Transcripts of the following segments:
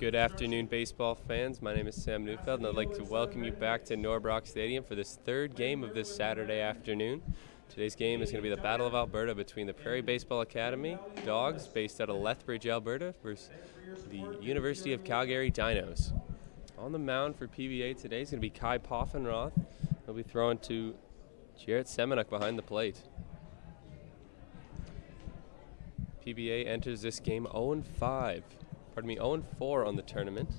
Good afternoon, baseball fans. My name is Sam Neufeld, and I'd like to welcome you back to Norbrock Stadium for this third game of this Saturday afternoon. Today's game is going to be the Battle of Alberta between the Prairie Baseball Academy Dogs, based out of Lethbridge, Alberta, versus the University of Calgary Dinos. On the mound for PBA today is going to be Kai Poffenroth. He'll be throwing to Jarrett Semenuk behind the plate. PBA enters this game 0-4 on the tournament,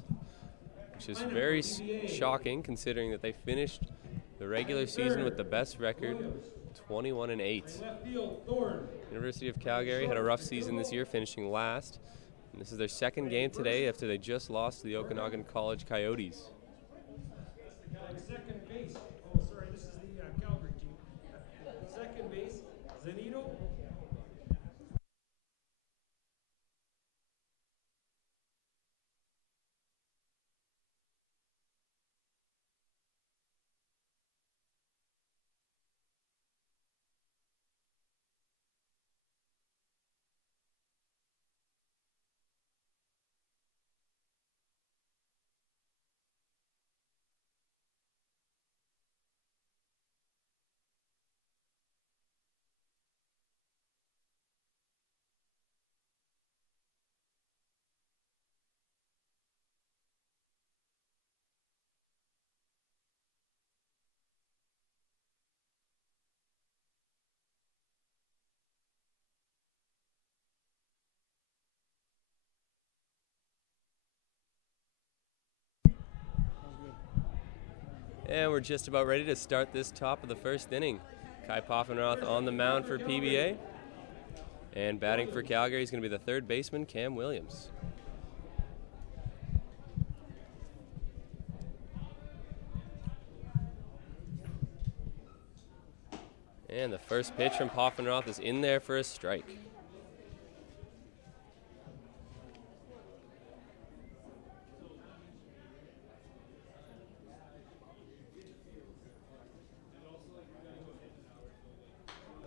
which is very shocking considering that they finished the regular season with the best record, 21-8. University of Calgary had a rough season this year, finishing last. And this is their second game today after they just lost to the Okanagan College Coyotes. Second base. This is the Calgary team. Second base, Zenito. And we're just about ready to start this top of the first inning. Kai Poffenroth on the mound for PBA. And batting for Calgary is going to be the third baseman, Cam Williams. And the first pitch from Poffenroth is in there for a strike.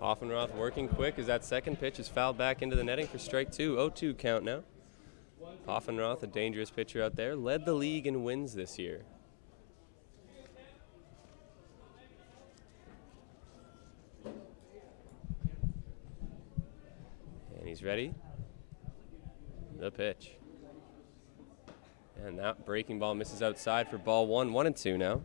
Poffenroth working quick as that second pitch is fouled back into the netting for strike two. 0-2 count now. Poffenroth, a dangerous pitcher out there, led the league in wins this year. And he's ready. The pitch. And that breaking ball misses outside for ball one. 1-2 now.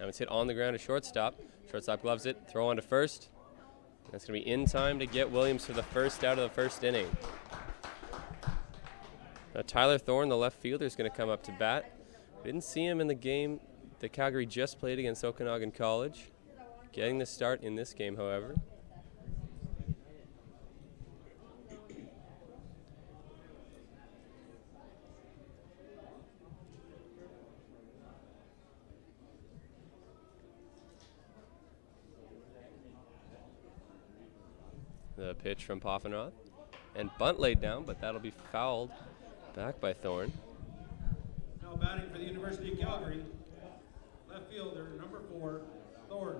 Now it's hit on the ground to shortstop. Shortstop gloves it, throw on to first. That's going to be in time to get Williams for the first out of the first inning. Now Tyler Thorne, the left fielder, is going to come up to bat. We didn't see him in the game that Calgary just played against Okanagan College. Getting the start in this game, however. The pitch from Poffenroth. And bunt laid down, but that'll be fouled back by Thorne. Now batting for the University of Calgary, left fielder, number 4, Thorne.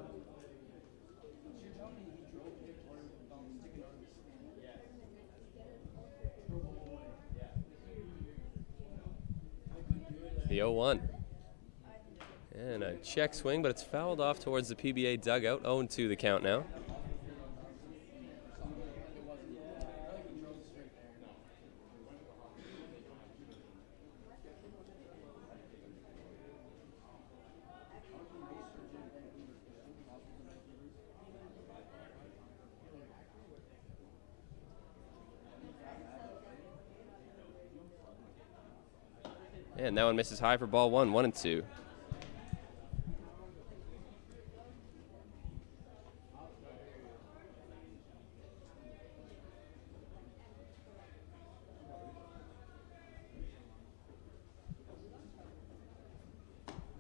The 0-1. And a check swing, but it's fouled off towards the PBA dugout. 0-2 the count now. And that one misses high for ball one. 1-2.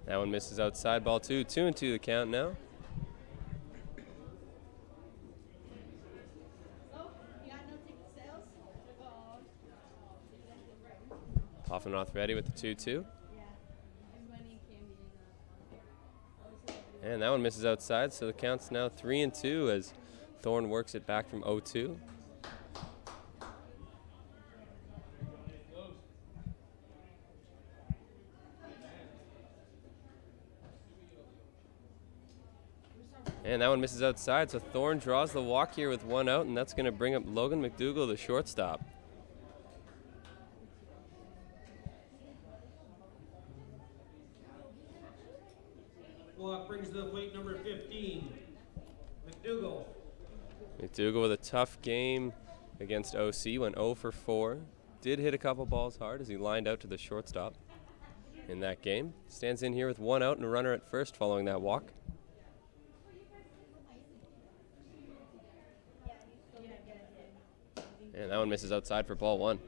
That one misses outside, ball two. 2-2 the count now. Poffenroth ready with the 2-2. And that one misses outside, so the count's now 3-2 as Thorne works it back from 0-2. And that one misses outside, so Thorne draws the walk here with 1 out, and that's going to bring up Logan McDougall, the shortstop. Walk brings to the plate number 15, McDougall. McDougall with a tough game against OC, went 0 for 4. Did hit a couple balls hard as he lined out to the shortstop in that game. Stands in here with 1 out and a runner at first following that walk. And that one misses outside for ball 1.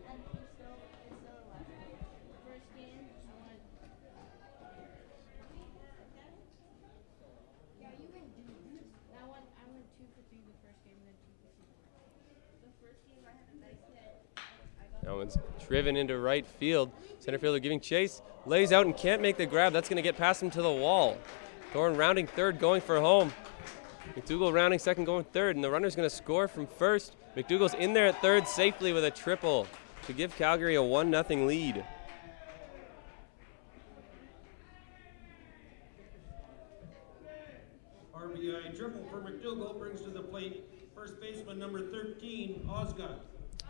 That one's driven into right field. Center fielder giving chase, lays out and can't make the grab. That's going to get past him to the wall. Thorne rounding third, going for home. McDougall rounding second, going third, and the runner's going to score from first. McDougall's in there at third safely with a triple to give Calgary a 1-0 lead. RBI triple for McDougall brings to the plate first baseman number 13, Osga.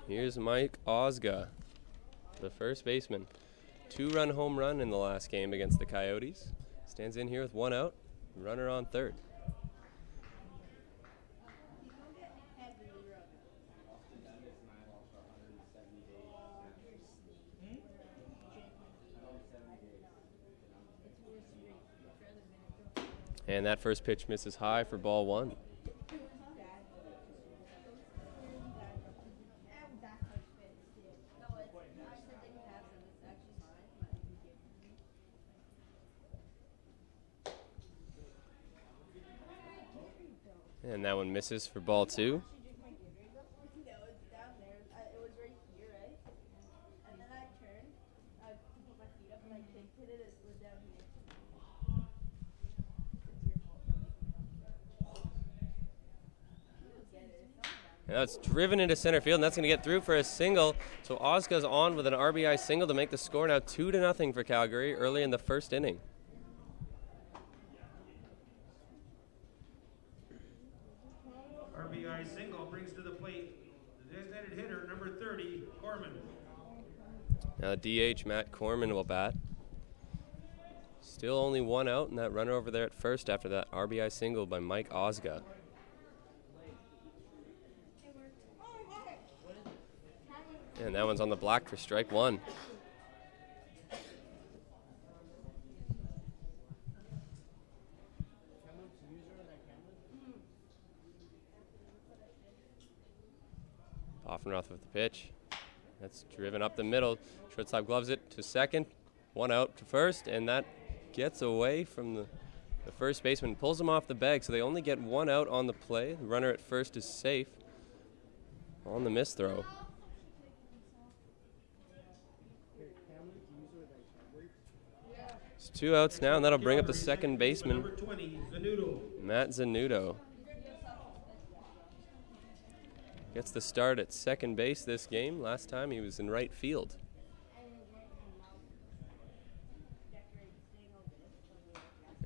Here's Mike Osga, the first baseman. 2-run home run in the last game against the Coyotes. Stands in here with 1 out, runner on third. And that first pitch misses high for ball 1. And that one misses for ball 2. And that's driven into center field, and that's going to get through for a single. So Osga's on with an RBI single to make the score now 2-0 for Calgary early in the first inning. RBI single brings to the plate the designated hitter number 30, Corman. Now DH Matt Corman will bat. Still only 1 out, and that runner over there at first after that RBI single by Mike Osga. And that one's on the block for strike 1. Offenroth with the pitch. That's driven up the middle. Shortstop gloves it to second. 1 out to first, and that gets away from the first baseman. Pulls him off the bag, so they only get 1 out on the play. The runner at first is safe on the miss throw. It's 2 outs now, and that'll bring up the second baseman, number 20, Zanudo. Matt Zanudo. Gets the start at second base this game. Last time he was in right field.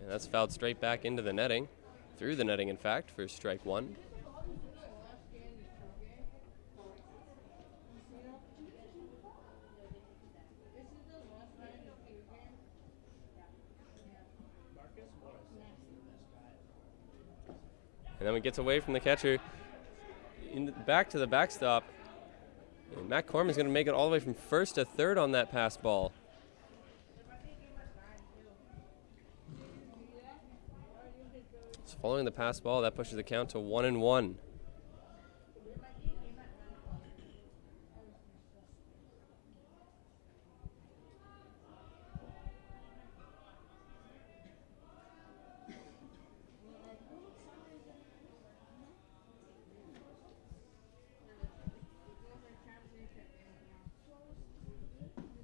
And that's fouled straight back into the netting. Through the netting, in fact, for strike 1. And then it gets away from the catcher back to the backstop. And Matt Corman's going to make it all the way from first to third on that pass ball. So following the pass ball, that pushes the count to 1-1.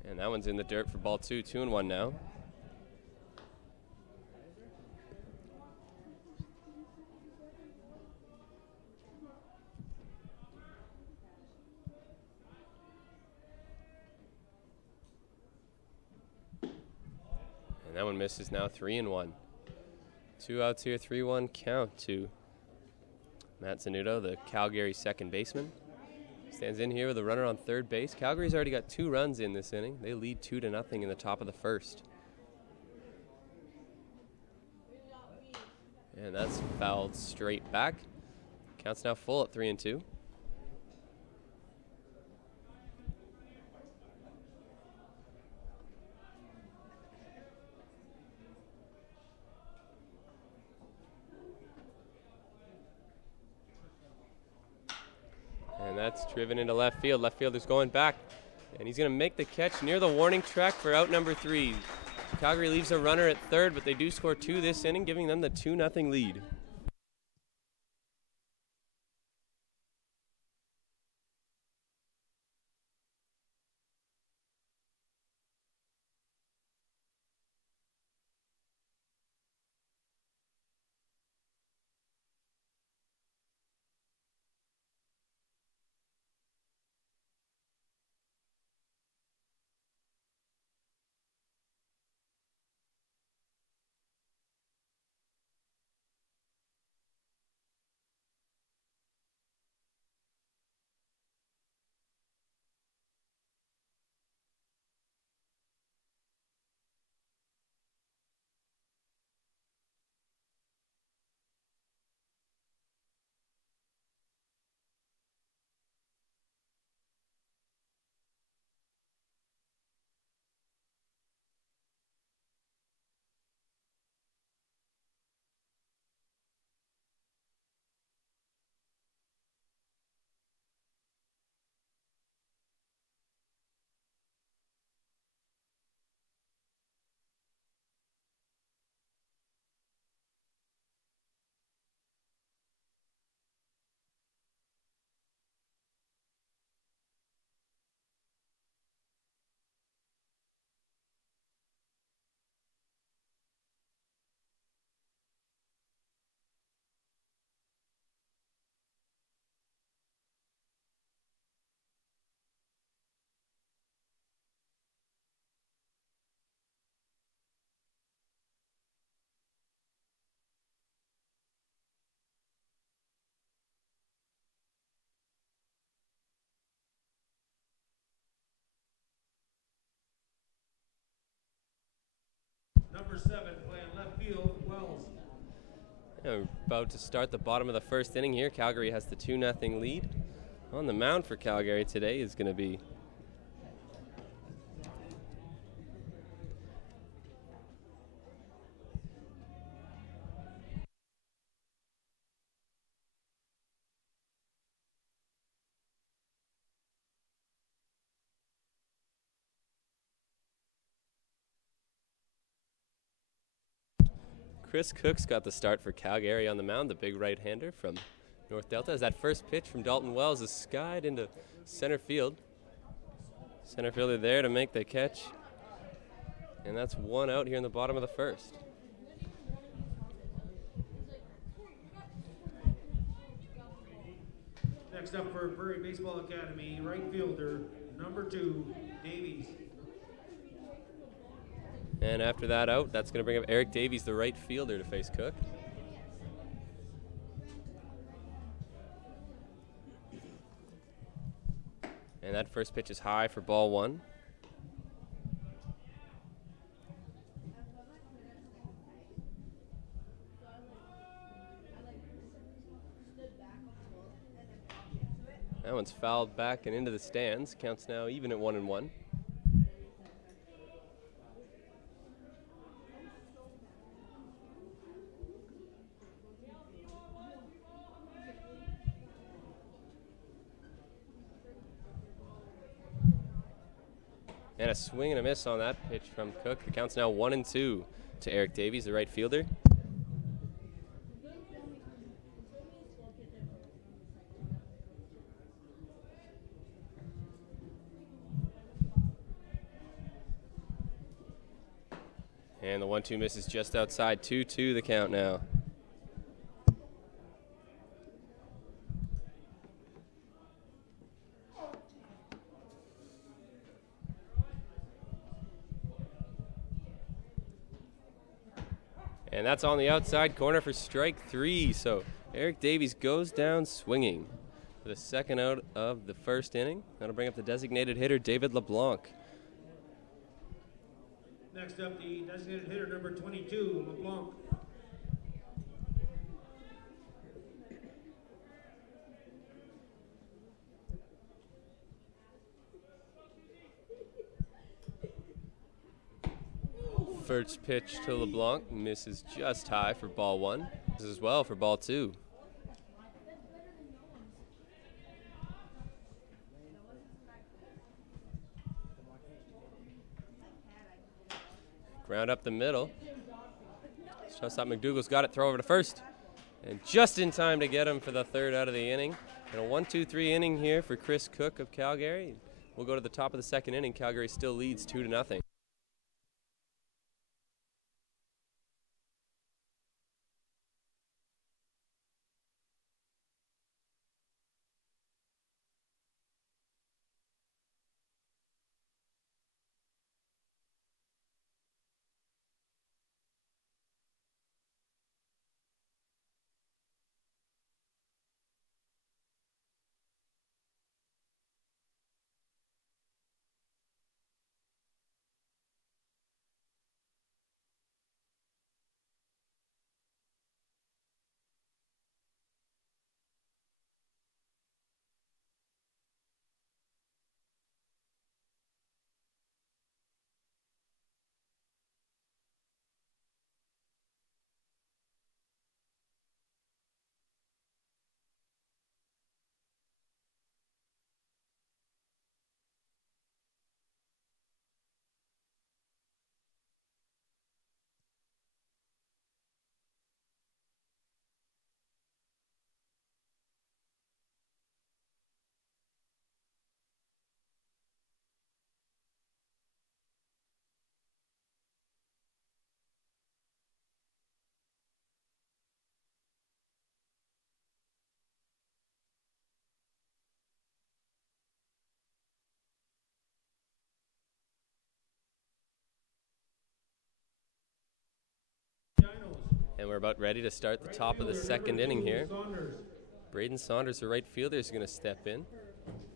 And that one's in the dirt for ball 2, 2-1 now. one misses now, 3-1. 2 outs here, 3-1 count to Matt Zanuto, the Calgary second baseman. Stands in here with a runner on third base. Calgary's already got 2 runs in this inning. They lead 2-0 in the top of the first. And that's fouled straight back. Count's now full at 3-2. And that's driven into left field. Left fielder's going back, and he's going to make the catch near the warning track for out number 3. Calgary leaves a runner at third, but they do score 2 this inning, giving them the 2-0 lead. Number 7 playing left field, Wells. We're about to start the bottom of the first inning here. Calgary has the 2-0 lead. On the mound for Calgary today is going to be Chris Cook's got the start for Calgary on the mound, the big right-hander from North Delta. As that first pitch from Dalton Wells is skied into center field. Center fielder there to make the catch. And that's 1 out here in the bottom of the first. Next up for Prairie Baseball Academy, right fielder, number 2, Davies. And after that out, that's going to bring up Eric Davies, the right fielder, to face Cook. And that first pitch is high for ball 1. That one's fouled back and into the stands. Counts now even at 1-1. And a swing and a miss on that pitch from Cook. The count's now 1-2 to Eric Davies, the right fielder. And the 1-2 misses just outside. 2-2 the count now. And that's on the outside corner for strike 3. So Eric Davies goes down swinging for the second out of the first inning. That'll bring up the designated hitter, David LeBlanc. Next up, the designated hitter number 22, LeBlanc. First pitch to LeBlanc misses just high for ball 1. This as well for ball 2. Ground up the middle. Shortstop McDougal's got it, throw over to first. And just in time to get him for the third out of the inning. And a 1-2-3 inning here for Chris Cook of Calgary. We'll go to the top of the second inning. Calgary still leads 2-0. And we're about ready to start the top of the second inning here. Braden Saunders, the right fielder, is going to step in.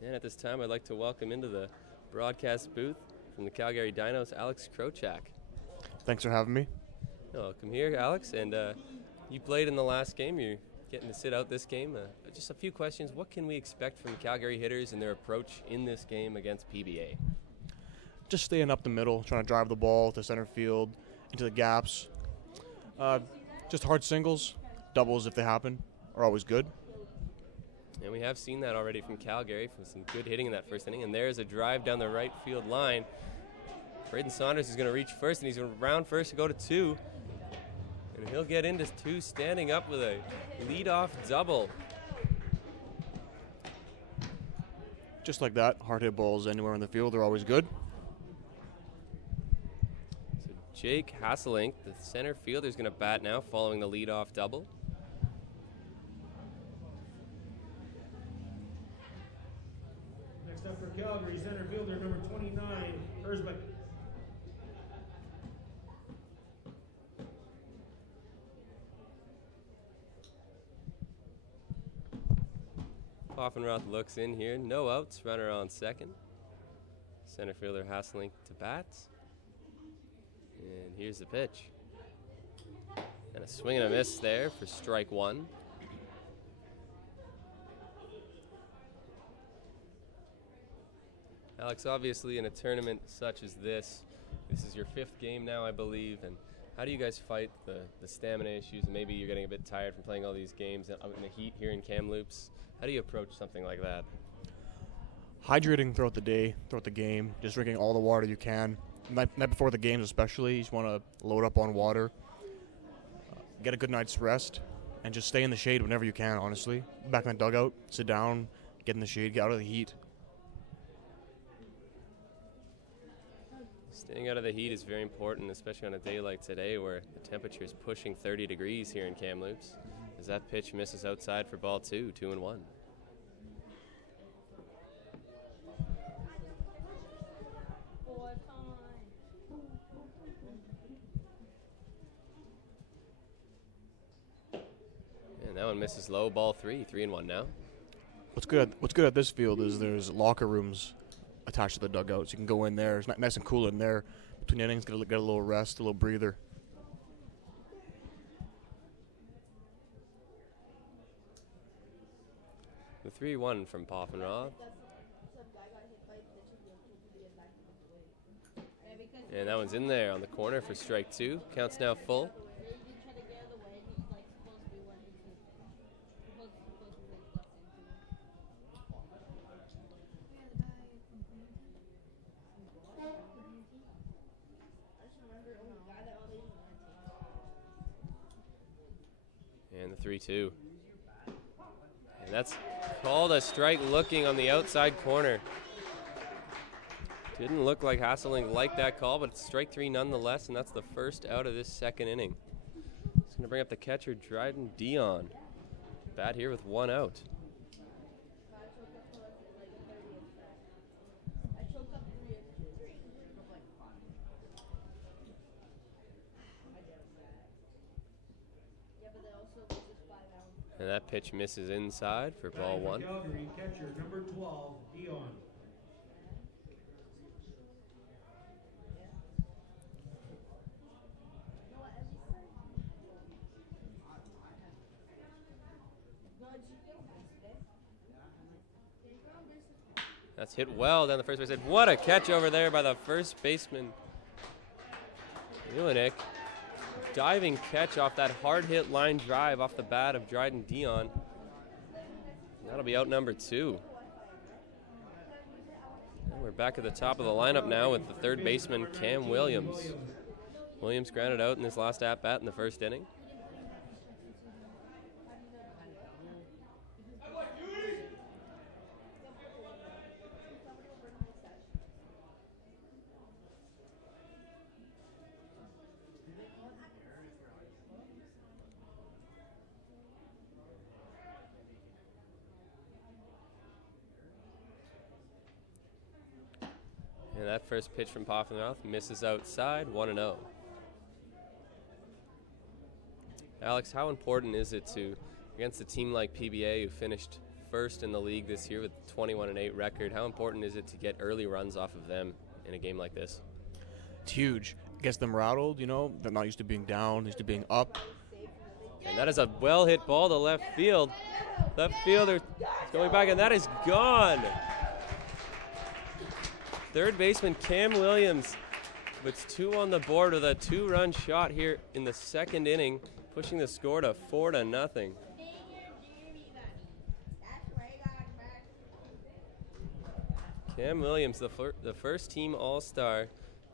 And at this time, I'd like to welcome into the broadcast booth from the Calgary Dinos, Alex Krochak. Thanks for having me. Welcome here, Alex. And you played in the last game. You're getting to sit out this game. Just a few questions. What can we expect from Calgary hitters and their approach in this game against PBA? Just staying up the middle, trying to drive the ball to center field, into the gaps. Just hard singles, doubles if they happen, are always good. And we have seen that already from Calgary, from some good hitting in that first inning. And there's a drive down the right field line. Braden Saunders is going to reach first, and he's going to round first to go to 2. And he'll get into 2, standing up with a leadoff double. Just like that, hard hit balls anywhere in the field are always good. Jake Hasselink, the center fielder, is going to bat now following the leadoff double. Next up for Calgary, center fielder number 29, Erzbeck. Poffenroth looks in here, no outs, runner on second. Center fielder Hasselink to bat. And here's the pitch. And a swing and a miss there for strike 1. Alex, obviously in a tournament such as this is your 5th game now, I believe. And how do you guys fight the stamina issues? And maybe you're getting a bit tired from playing all these games out in the heat here in Kamloops. How do you approach something like that? Hydrating throughout the day, throughout the game, just drinking all the water you can. Night before the games especially, you just want to load up on water, get a good night's rest, and just stay in the shade whenever you can, honestly. Back in the dugout, sit down, get in the shade, get out of the heat. Staying out of the heat is very important, especially on a day like today where the temperature is pushing 30 degrees here in Kamloops. As that pitch misses outside for ball 2, 2-1. That one misses low, ball 3, 3-1 now. What's good at this field is there's locker rooms attached to the dugouts. You can go in there. It's nice and cool in there. Between innings, get a little rest, a little breather. The 3-1 from Poffenroth. And that one's in there on the corner for strike 2. Counts now full. And the 3-2. And that's called a strike looking on the outside corner. Didn't look like Hasseling liked that call, but it's strike 3 nonetheless, and that's the first out of this second inning. It's going to bring up the catcher, Dryden Dion. Bat here with 1 out. And that pitch misses inside for ball 1. Calgary, catcher number 12, Dion. That's hit well down the first base side. What a catch over there by the first baseman, Ulinik. Diving catch off that hard hit line drive off the bat of Dryden Dion. That'll be out number 2. And we're back at the top of the lineup now with the third baseman, Cam Williams. Williams grounded out in his last at-bat in the first inning. And that first pitch from Poffenroth misses outside, 1-0. Alex, how important is it to, against a team like PBA who finished first in the league this year with a 21-8 record, how important is it to get early runs off of them in a game like this? It's huge. Gets them rattled, you know. They're not used to being down, used to being up. And that is a well-hit ball to left field. Left fielder is going back, and that is gone. Third baseman Cam Williams puts 2 on the board with a 2-run shot here in the second inning, pushing the score to 4-0. Cam Williams, the first team All-Star,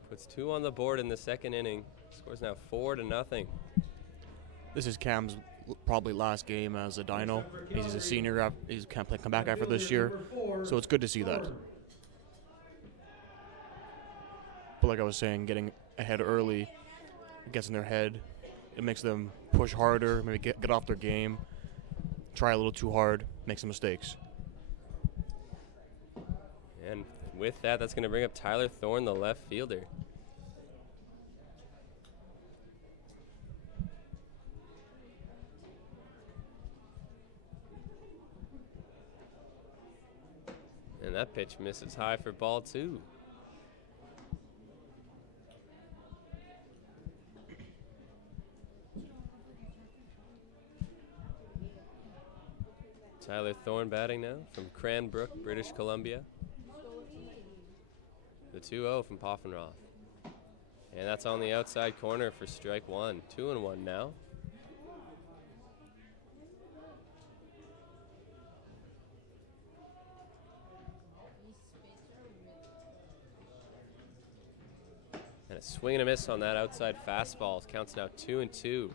puts 2 on the board in the second inning. Scores now 4-0. This is Cam's probably last game as a Dino. He's a senior. He can't come back after this year, so it's good to see that. But like I was saying, getting ahead early, it gets in their head. It makes them push harder, maybe get off their game, try a little too hard, make some mistakes. And with that, that's going to bring up Tyler Thorne, the left fielder. And that pitch misses high for ball 2. Tyler Thorne batting now from Cranbrook, British Columbia. The 2-0 from Poffenroth. And that's on the outside corner for strike 1. 2-1 now. And a swing and a miss on that outside fastball. Counts now 2-2.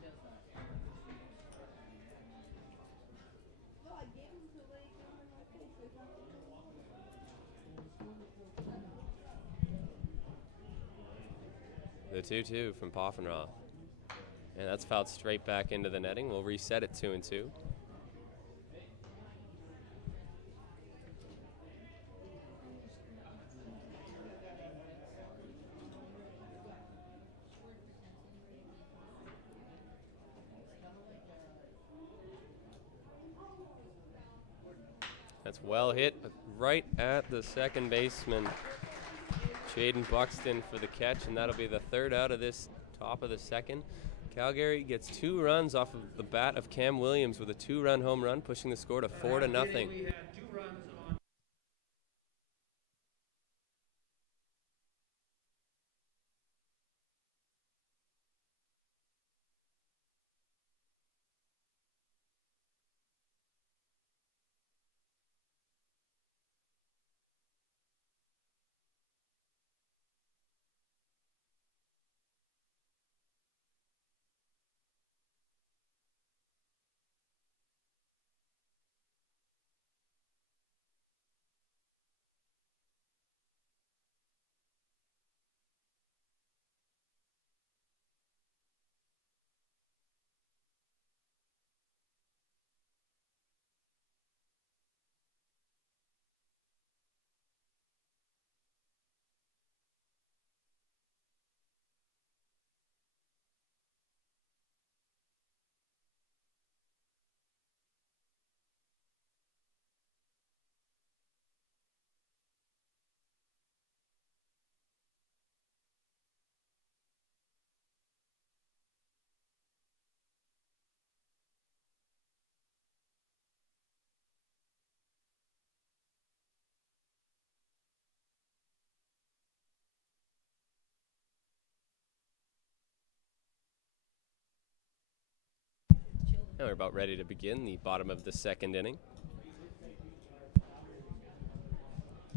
The 2-2 from Poffenroth. And that's fouled straight back into the netting. We'll reset it 2-2. Well hit right at the second baseman, Jaden Buxton, for the catch, and that'll be the third out of this top of the second. Calgary gets 2 runs off of the bat of Cam Williams with a 2-run home run, pushing the score to 4-0. We had 2 runs on. Now we're about ready to begin the bottom of the second inning.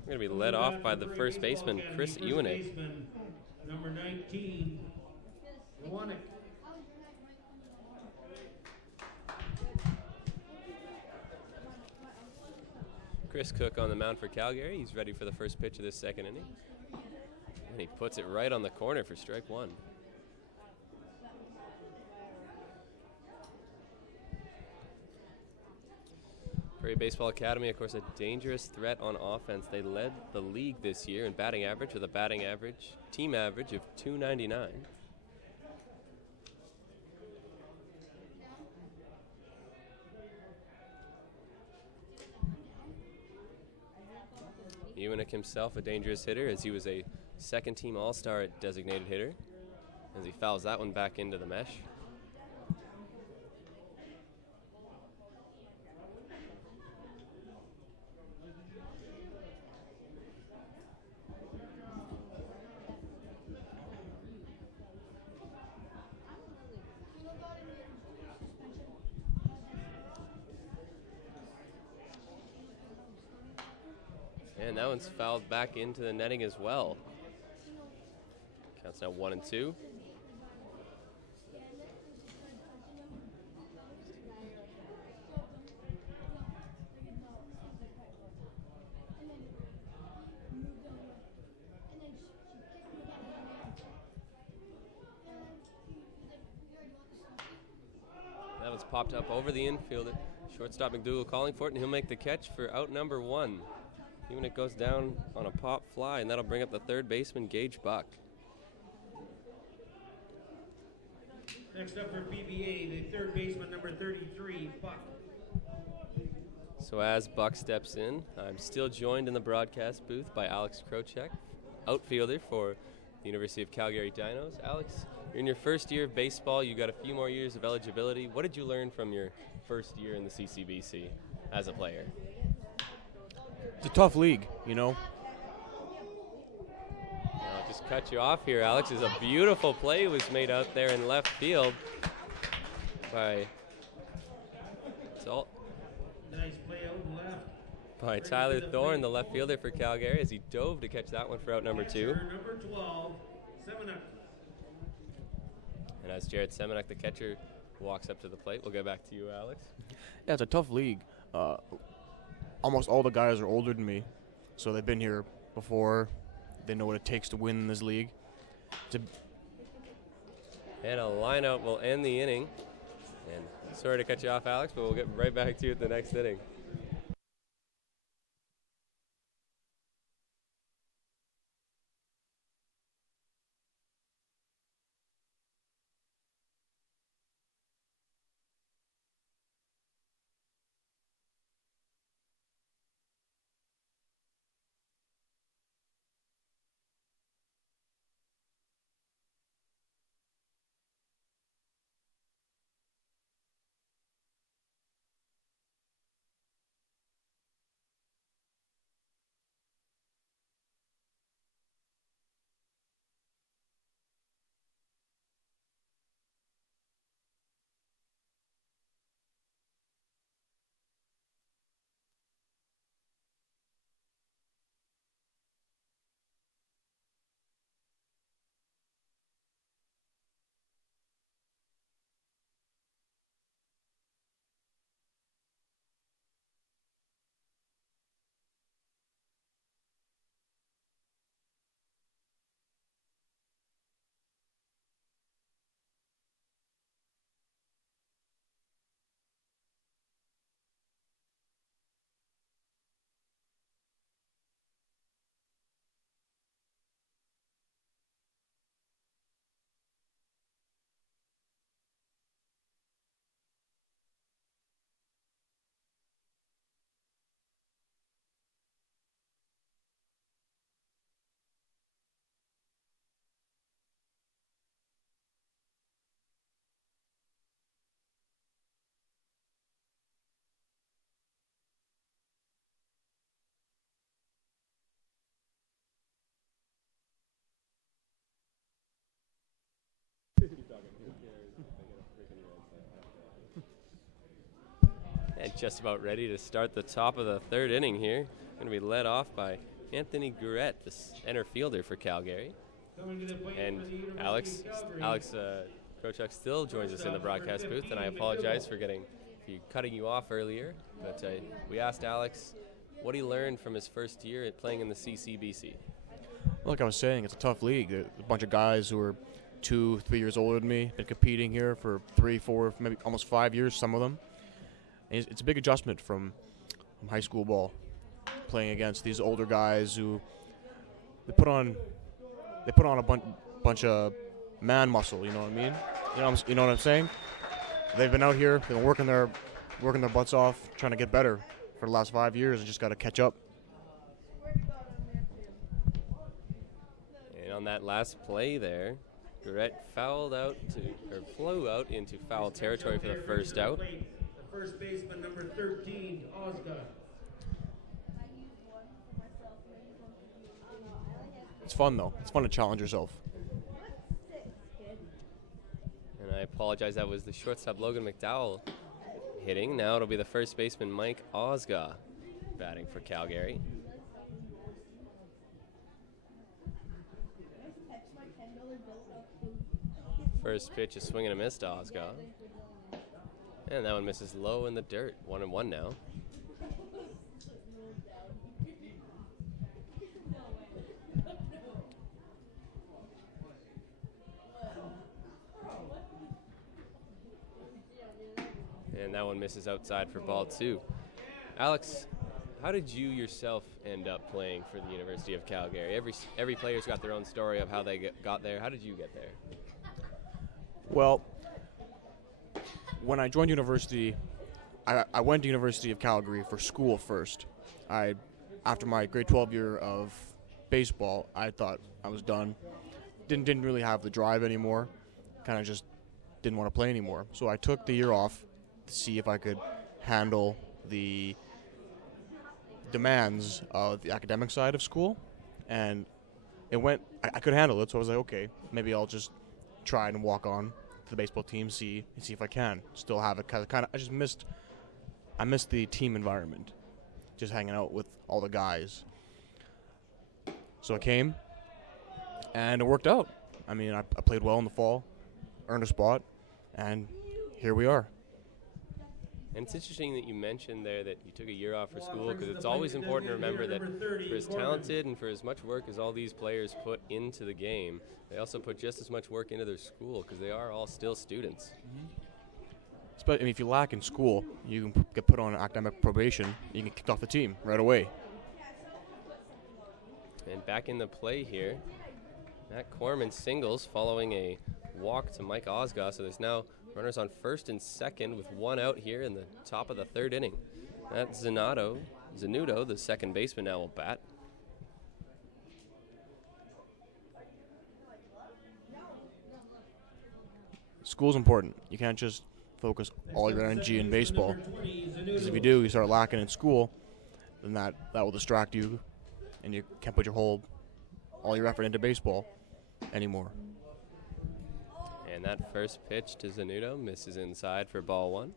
We're going to be led off by the first baseman, Chris Ewanek. Number 19, Ewanek. Chris Cook on the mound for Calgary. He's ready for the first pitch of this second inning. And he puts it right on the corner for strike 1. Prairie Baseball Academy, of course, a dangerous threat on offense. They led the league this year in batting average with a team average of .299. Ewanek himself a dangerous hitter, as he was a second-team All-Star at designated hitter, as he fouls that one back into the mesh. And that one's fouled back into the netting as well. Counts now 1-2. That one's popped up over the infield. Shortstop McDougal calling for it, and he'll make the catch for out number 1. Even it goes down on a pop fly, and that'll bring up the third baseman, Gage Buck. Next up for PBA, the third baseman, number 33, Buck. So as Buck steps in, I'm still joined in the broadcast booth by Alex Krochek, outfielder for the University of Calgary Dinos. Alex, you're in your first year of baseball. You got a few more years of eligibility. What did you learn from your first year in the CCBC as a player? It's a tough league, you know. I'll just cut you off here, Alex. As a beautiful play was made out there in left field by Nice play out left. by Tyler Thorne, the left fielder for Calgary, as he dove to catch that one for out number 2. Number 12, Semenuk. And as Jared Semenuk, the catcher, walks up to the plate, we'll go back to you, Alex. Yeah, it's a tough league. Almost all the guys are older than me, so they've been here before. They know what it takes to win this league. And a lineout will end the inning. And sorry to cut you off, Alex, but we'll get right back to you at the next inning. just about ready to start the top of the third inning here. Going to be led off by Anthony Gurette, the center fielder for Calgary. And Alex Krochuk still joins us in the broadcast booth, and I apologize for cutting you off earlier. But we asked Alex what he learned from his first year at playing in the CCBC. Like I was saying, it's a tough league. There's a bunch of guys who are 2-3 years older than me, been competing here for 3, 4, maybe almost 5 years, some of them. And it's a big adjustment from high school ball, playing against these older guys who they put on a bunch of man muscle. You know what I mean? You know what I'm saying? They've been out here, been working their butts off, trying to get better for the last 5 years, and just got to catch up. And on that last play there, Gurette flew out into foul territory for the first out. The first baseman, number 13, Osga. It's fun, though. It's fun to challenge yourself. And I apologize, that was the shortstop Logan McDowell hitting. Now it'll be the first baseman Mike Osga batting for Calgary. First pitch is swing and a miss to Osga. And that one misses low in the dirt. 1-1 now. And that one misses outside for ball 2. Alex, how did you yourself end up playing for the University of Calgary? Every player's got their own story of how they got there. How did you get there? Well, when I joined university, I went to University of Calgary for school first. After my grade 12 year of baseball, I thought I was done. Didn't really have the drive anymore. Kind of just didn't want to play anymore. So I took the year off to see if I could handle the demands of the academic side of school, and I could handle it. So I was like, okay, maybe I'll just try and walk on to the baseball team, see if I can still have it. I missed the team environment, just hanging out with all the guys. So I came, and it worked out. I mean, I played well in the fall, earned a spot, and here we are. And it's interesting that you mentioned there that you took a year off for school, because it's always important to remember that for as talented and for as much work as all these players put into the game, they also put just as much work into their school, because they are all still students. I mean, if you lack in school, you can get put on academic probation. You can get kicked off the team right away. And back in the play here, Matt Corman singles following a walk to Mike Osga, so there's now runners on first and second with one out here in the top of the third inning. That Zanudo, the second baseman, now will bat. School's important. You can't just focus all your energy in baseball, because if you do, you start lacking in school, then that will distract you, and you can't put all your effort into baseball anymore. And that first pitch to Zanudo misses inside for ball 1.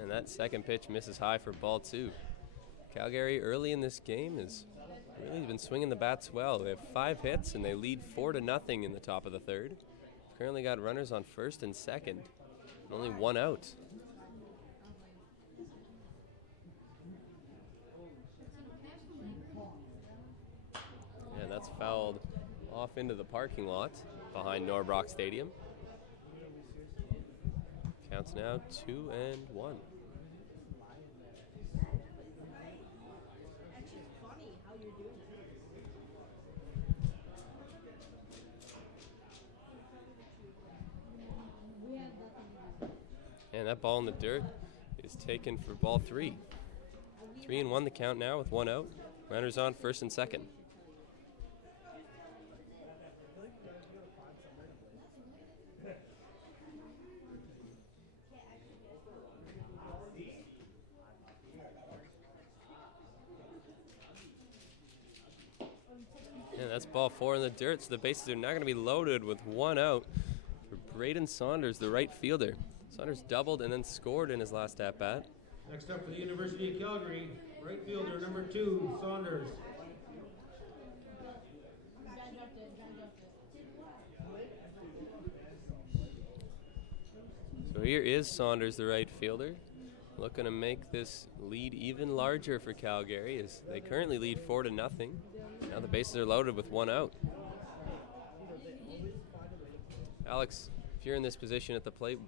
And that second pitch misses high for ball 2. Calgary early in this game has really been swinging the bats well. They have 5 hits and they lead 4-0 in the top of the third. Currently got runners on first and second, and only one out. And that's fouled off into the parking lot behind Norbrock Stadium. Counts now 2-1. And that ball in the dirt is taken for ball 3. 3-1 the count now with one out. Runners on first and second. that's ball 4 in the dirt, so the bases are now going to be loaded with 1 out for Braden Saunders, the right fielder. Saunders doubled and then scored in his last at-bat. Next up for the University of Calgary, right fielder number 2, Saunders. So here is Saunders, the right fielder, looking to make this lead even larger for Calgary, as they currently lead 4-0. Now the bases are loaded with 1 out. Alex, if you're in this position at the plate,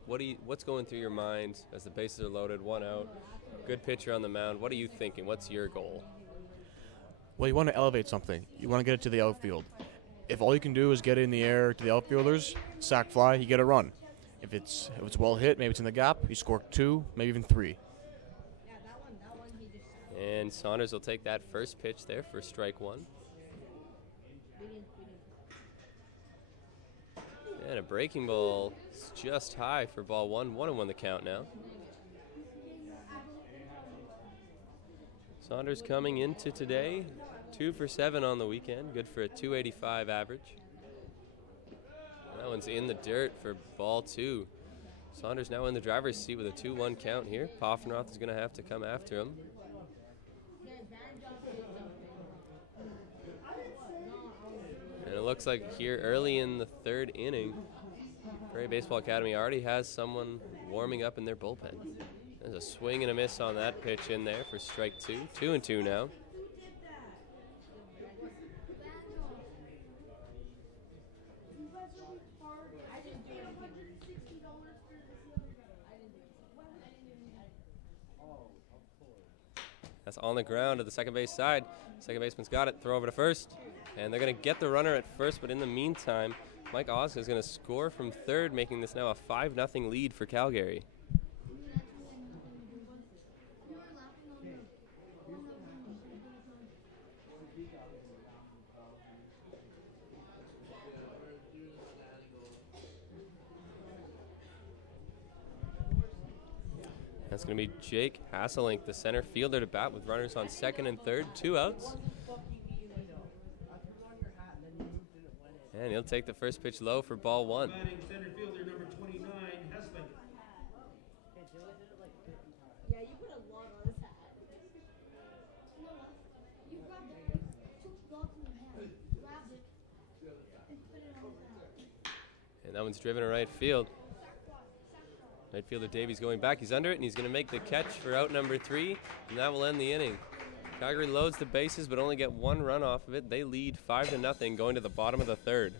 what's going through your mind as the bases are loaded, 1 out, good pitcher on the mound? What are you thinking? What's your goal? Well, you want to elevate something. You want to get it to the outfield. If all you can do is get it in the air to the outfielders, sac fly, you get a run. If it's well hit, maybe it's in the gap, you score 2, maybe even 3. And Saunders will take that first pitch there for strike 1. And a breaking ball is just high for ball 1. 1-1 the count now. Saunders coming into today, 2 for 7 on the weekend, good for a .285 average. That one's in the dirt for ball 2. Saunders now in the driver's seat with a 2-1 count here. Poffenroth is going to have to come after him. And it looks like here early in the 3rd inning, Prairie Baseball Academy already has someone warming up in their bullpen. There's a swing and a miss on that pitch in there for strike 2. 2-2 now. That's on the ground to the second base side. Second baseman's got it. Throw over to first. And they're going to get the runner at first, but in the meantime, Mike Osgood is going to score from third, making this now a 5-0 lead for Calgary. That's going to be Jake Hasselink, the center fielder, to bat with runners on second and third, 2 outs. And he'll take the first pitch low for ball 1. Batting center fielder number 29, Hessling. Yeah, you put a lot on his hat. You grabbed it, took the dog from your hand, grabbed it, and put it on his hat. And that one's driven to right field. Right fielder Davies going back. He's under it, and he's going to make the catch for out number 3, and that will end the inning. Calgary loads the bases, but only get 1 run off of it. They lead 5-0 going to the bottom of the 3rd.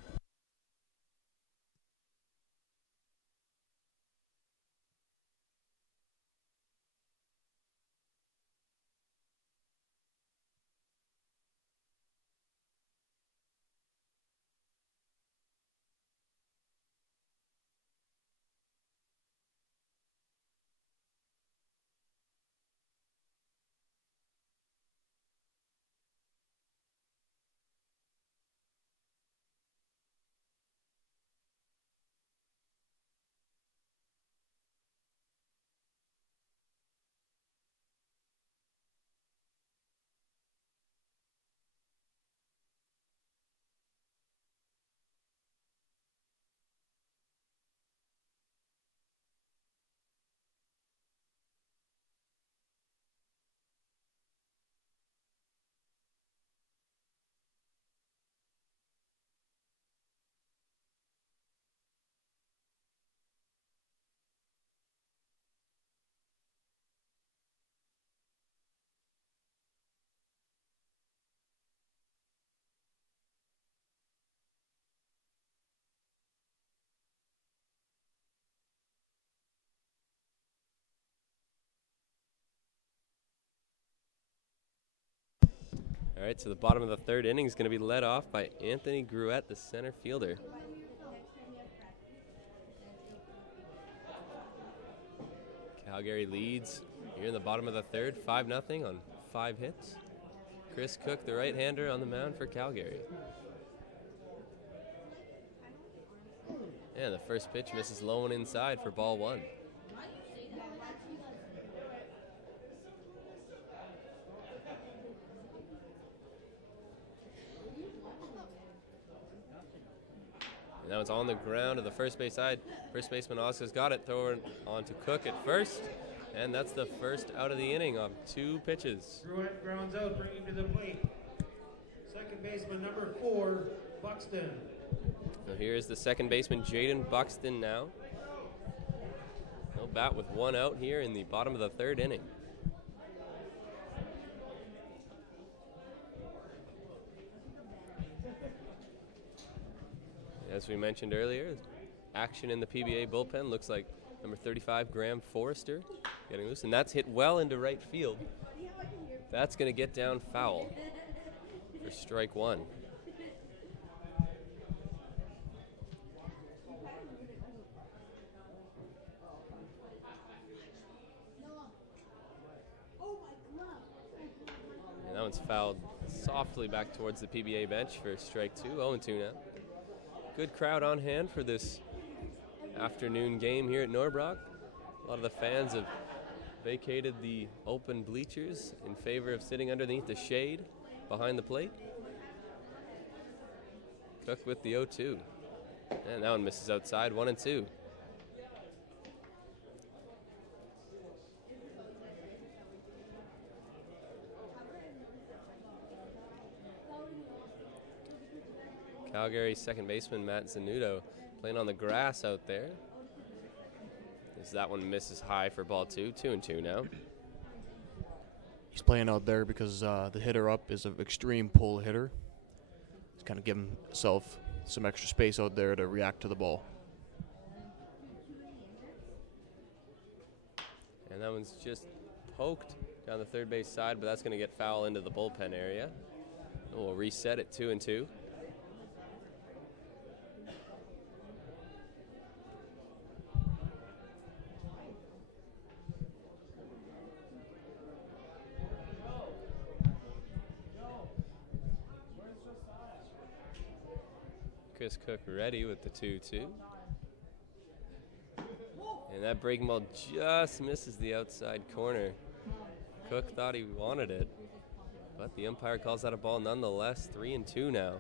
All right, so the bottom of the 3rd inning is going to be led off by Anthony Gruette, the center fielder. Calgary leads here in the bottom of the 3rd, 5-0 on 5 hits. Chris Cook, the right-hander, on the mound for Calgary. And the first pitch misses low and inside for ball 1. And now it's on the ground to the first base side. First baseman Oscar's got it, throwing on to Cook at first. And that's the first out of the inning on 2 pitches. Druitt grounds out, bringing to the plate. Second baseman number 4, Buxton. So here's the second baseman, Jaden Buxton now. He'll bat with 1 out here in the bottom of the 3rd inning. As we mentioned earlier, action in the PBA bullpen looks like number 35, Graham Forrester, getting loose, and that's hit well into right field. That's going to get down foul for strike 1. And that one's fouled softly back towards the PBA bench for strike 2, 0-2 now. Good crowd on hand for this afternoon game here at Norbrock. A lot of the fans have vacated the open bleachers in favor of sitting underneath the shade behind the plate. Cook with the 0-2. And that one misses outside, 1-2. Calgary second baseman Matt Zanudo playing on the grass out there. As that one misses high for ball 2, 2-2 now. He's playing out there because the hitter up is an extreme pull hitter. He's kind of giving himself some extra space out there to react to the ball. And that one's just poked down the third base side, but that's going to get foul into the bullpen area. And we'll reset at 2-2. Chris Cook ready with the 2-2. And that breaking ball just misses the outside corner. Cook thought he wanted it, but the umpire calls that a ball nonetheless. 3-2 now.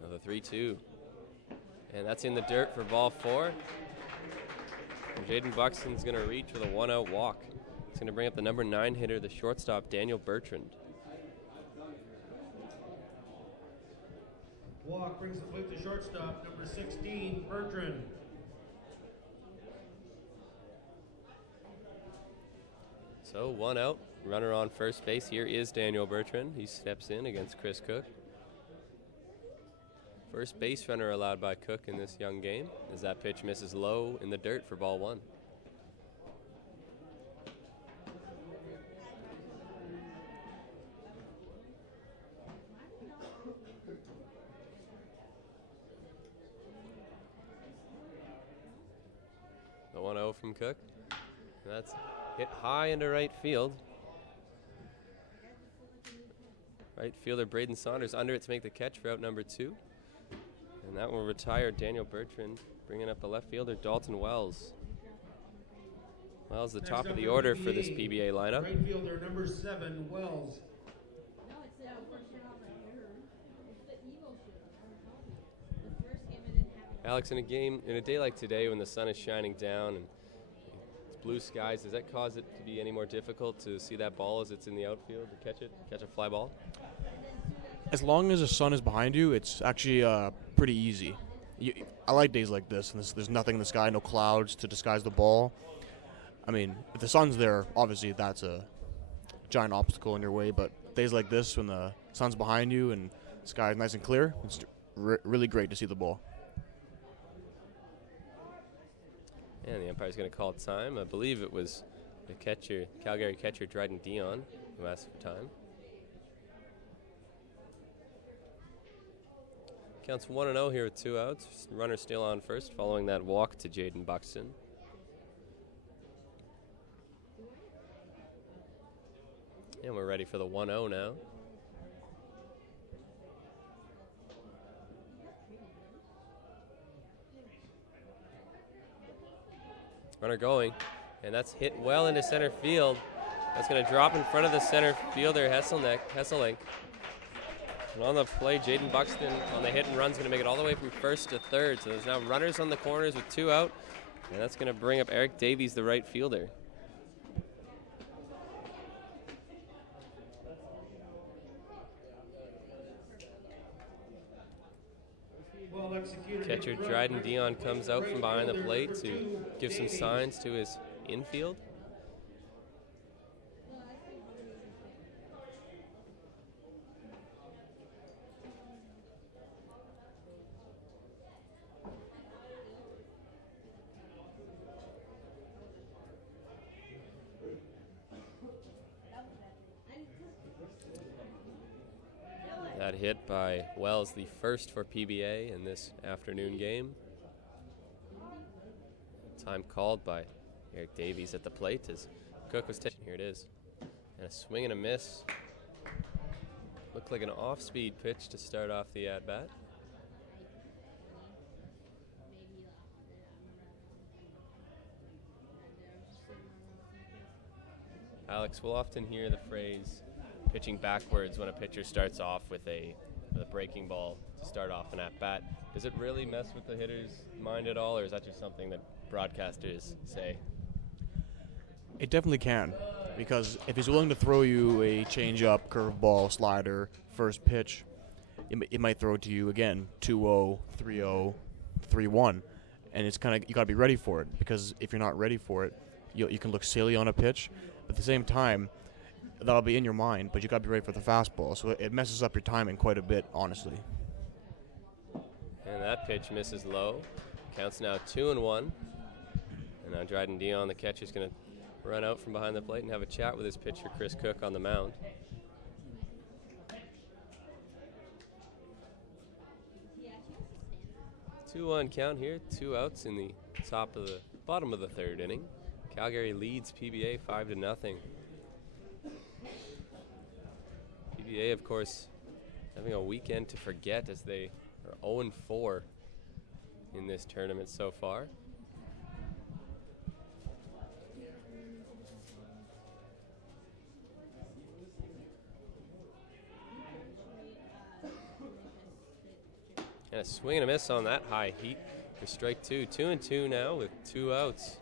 Another 3-2. And that's in the dirt for ball 4. And Jaden Buxton's going to reach with a 1-out walk. It's going to bring up the number 9 hitter, the shortstop, Daniel Bertrand. Walk brings the plate to shortstop, number 16, Bertrand. So 1 out, runner on first base. Here is Daniel Bertrand. He steps in against Chris Cook. First base runner allowed by Cook in this young game as that pitch misses low in the dirt for ball 1. The 1-0 from Cook. That's hit high into right field. Right fielder Braden Saunders under it to make the catch for out number 2. And that will retire Daniel Bertrand, bringing up the left fielder Dalton Wells. Wells, the top of the order for this PBA lineup. Right fielder number 7, Wells. Alex, in a day like today when the sun is shining down and it's blue skies, does that cause it to be any more difficult to see that ball as it's in the outfield, to catch a fly ball? As long as the sun is behind you, it's actually pretty easy. I like days like this, and there's nothing in the sky, no clouds to disguise the ball. I mean, if the sun's there, obviously that's a giant obstacle in your way, but days like this when the sun's behind you and the sky is nice and clear, it's really great to see the ball. And the umpire's going to call time. I believe it was the catcher, Calgary catcher Dryden Dion, who asked for time. Counts 1-0 here with 2 outs. Runner still on first, following that walk to Jaden Buxton. And we're ready for the 1-0 now. Runner going, and that's hit well into center field. That's going to drop in front of the center fielder, Hesselink. And on the play, Jaden Buxton on the hit and run's going to make it all the way from first to third. So there's now runners on the corners with 2 out. And that's going to bring up Eric Davies, the right fielder. Catcher Dryden Dion comes out from behind the plate to give some signs to his infield. That hit by Wells, the first for PBA in this afternoon game. Time called by Eric Davies at the plate as Cook was taking. Here it is. And a swing and a miss. Looked like an off-speed pitch to start off the at-bat. Alex, we'll often hear the phrase pitching backwards when a pitcher starts off with a breaking ball to start off an at-bat. Does it really mess with the hitter's mind at all, or is that just something that broadcasters say? It definitely can, because if he's willing to throw you a change-up, curveball, slider, first pitch, it might throw it to you again, 2-0, 3-0, 3-1, and it's kind of, you got to be ready for it, because if you're not ready for it, you can look silly on a pitch, but at the same time, that'll be in your mind, but you got to be ready for the fastball. So it messes up your timing quite a bit, honestly. And that pitch misses low. Counts now 2-1. And now Dryden Dion, the catcher, is going to run out from behind the plate and have a chat with his pitcher, Chris Cook, on the mound. Two-one count here. 2 outs in the bottom of the third inning. Calgary leads PBA 5-0. PBA, of course, having a weekend to forget as they are 0-4 in this tournament so far. And a swing and a miss on that high heat for strike 2. 2-2 now with 2 outs.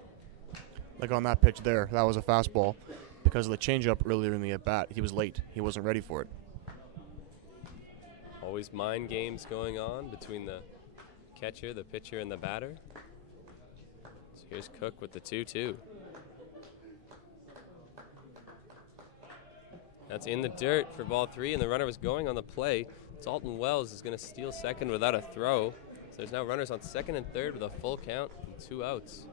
Like on that pitch there, that was a fastball. Because of the changeup earlier in the at-bat, he was late. He wasn't ready for it. Always mind games going on between the catcher, the pitcher, and the batter. So here's Cook with the 2-2. That's in the dirt for ball 3, and the runner was going on the play. Dalton Wells is going to steal second without a throw. So there's now runners on second and third with a full count and 2 outs.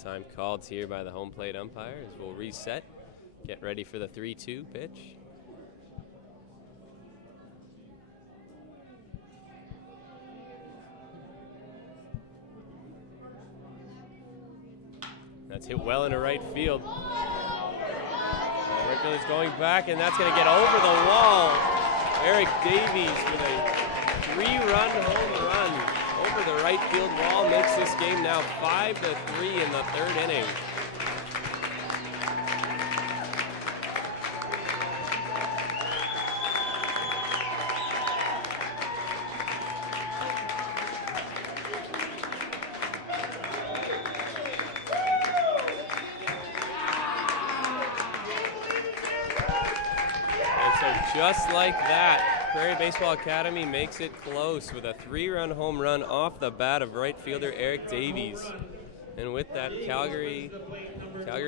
Time called here by the home plate umpire as we'll reset. Get ready for the 3-2 pitch. That's hit well into right field. Right field is going back, and that's going to get over the wall. Eric Davies with a 3-run home run over the right field wall makes this game now 5-3 in the third inning. And so just like that, Prairie Baseball Academy makes it close with a 3-run home run off the bat of right fielder Eric Davies. And with that, Calgary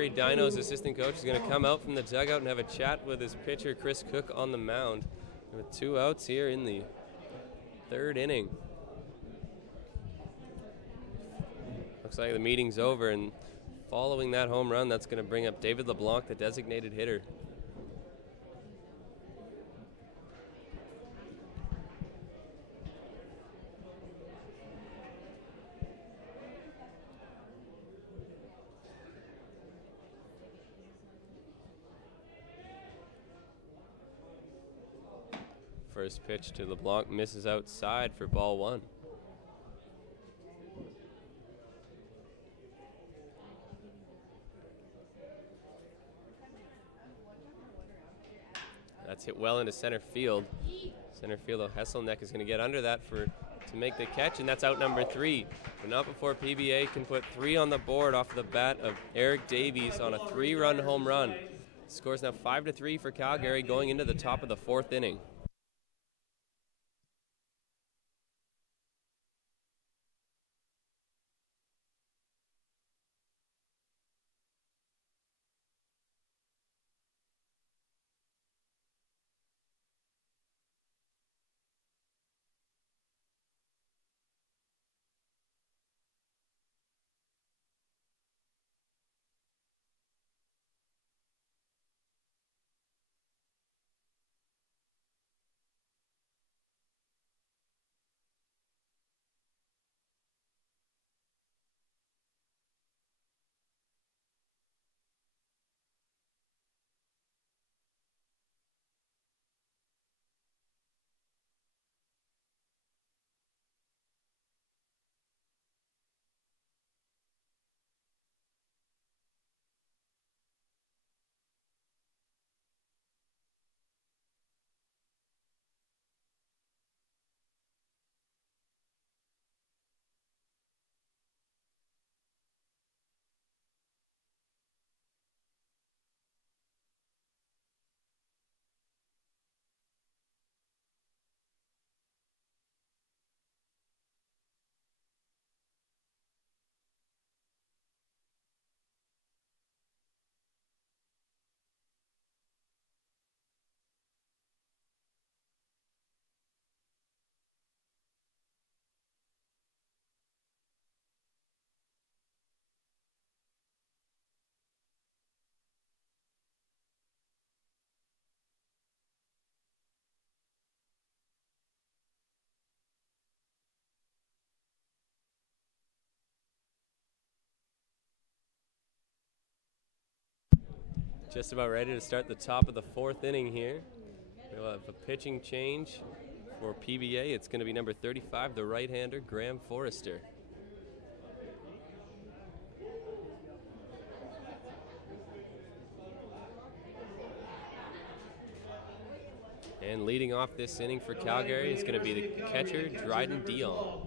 Dino's assistant coach is going to come out from the dugout and have a chat with his pitcher, Chris Cook, on the mound. With 2 outs here in the third inning. Looks like the meeting's over, and following that home run, that's going to bring up David LeBlanc, the designated hitter. First pitch to LeBlanc misses outside for ball 1. That's hit well into center field. Center fielder Hesselneck is going to get under that to make the catch, and that's out number 3. But not before PBA can put 3 on the board off the bat of Eric Davies on a 3-run home run. Scores now 5-3 for Calgary going into the top of the 4th inning. Just about ready to start the top of the 4th inning here. We'll have a pitching change for PBA. It's going to be number 35, the right-hander, Graham Forrester. And leading off this inning for Calgary is going to be the catcher, Dryden Dion.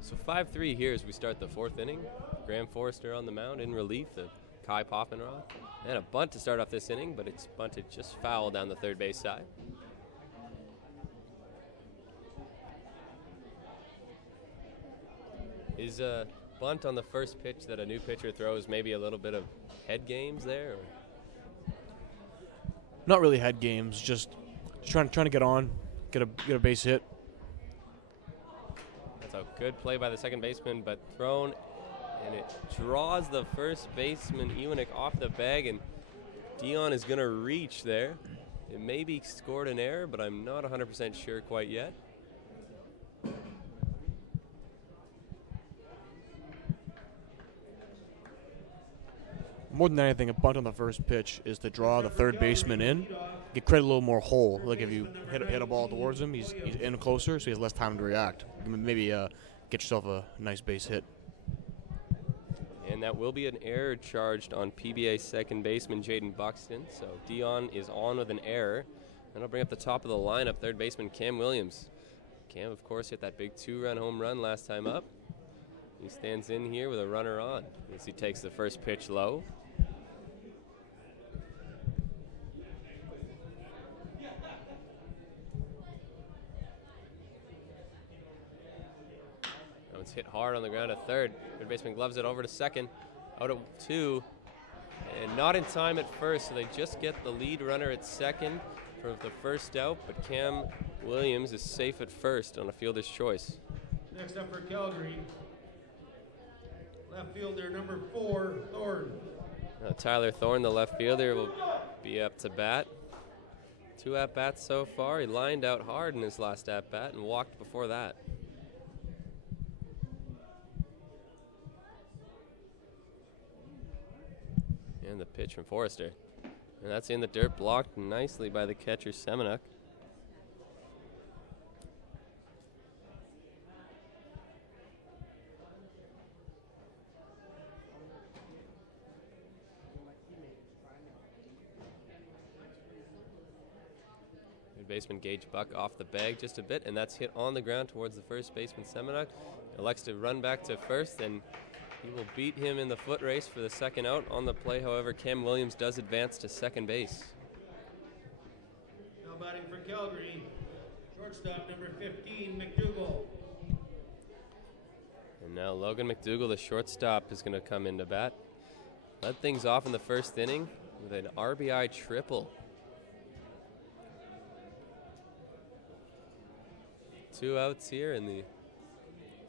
So 5-3 here as we start the 4th inning. Graham Forrester on the mound in relief of Kai Poffenroth. And a bunt to start off this inning, but it's bunted just foul down the third base side. Is a bunt on the first pitch that a new pitcher throws maybe a little bit of head games there? Or? Not really head games, just trying to get on, get a base hit. That's a good play by the second baseman, but thrown, and it draws the first baseman, Ewanek, off the bag, and Dion is going to reach there. It may be scored an error, but I'm not 100% sure quite yet. More than anything, a bunt on the first pitch is to draw the third baseman in, get credit a little more hole. Like if you hit a ball towards him, he's in closer, so he has less time to react. Maybe get yourself a nice base hit. And that will be an error charged on PBA second baseman Jaden Buxton. So Dion is on with an error. And I'll bring up the top of the lineup, third baseman Cam Williams. Cam, of course, hit that big 2-run home run last time up. He stands in here with a runner on as he takes the first pitch low. It's hit hard on the ground at third. Third baseman gloves it over to second. Out at 2. And not in time at first, so they just get the lead runner at second for the first out. But Cam Williams is safe at first on a fielder's choice. Next up for Calgary, left fielder number 4, Thorne. Tyler Thorne, the left fielder, will be up to bat. 2 at-bats so far. He lined out hard in his last at-bat and walked before that. And the pitch from Forrester. And that's in the dirt, blocked nicely by the catcher, Semenuk. Third baseman Gage Buck off the bag just a bit, and that's hit on the ground towards the first baseman, Semenuk. Elects to run back to first, and he will beat him in the foot race for the second out. On the play, however, Cam Williams does advance to second base. Now batting for Calgary, shortstop number 15, McDougall. And now Logan McDougall, the shortstop, is going to come into bat. Led things off in the first inning with an RBI triple. 2 outs here in the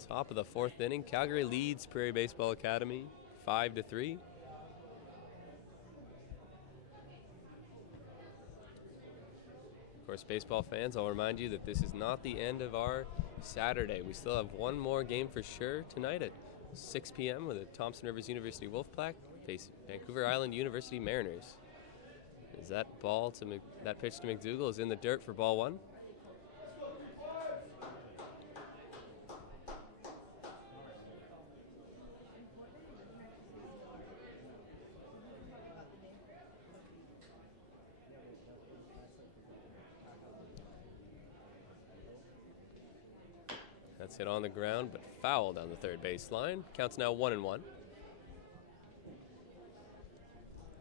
top of the fourth inning. Calgary leads Prairie Baseball Academy 5-3. Of course, baseball fans, I'll remind you that this is not the end of our Saturday. We still have one more game for sure tonight at 6 p.m. with the Thompson Rivers University Wolfpack face Vancouver Island University Mariners. Is that pitch to McDougall is in the dirt for ball one. That's hit on the ground, but foul down the third base line. Counts now 1-1.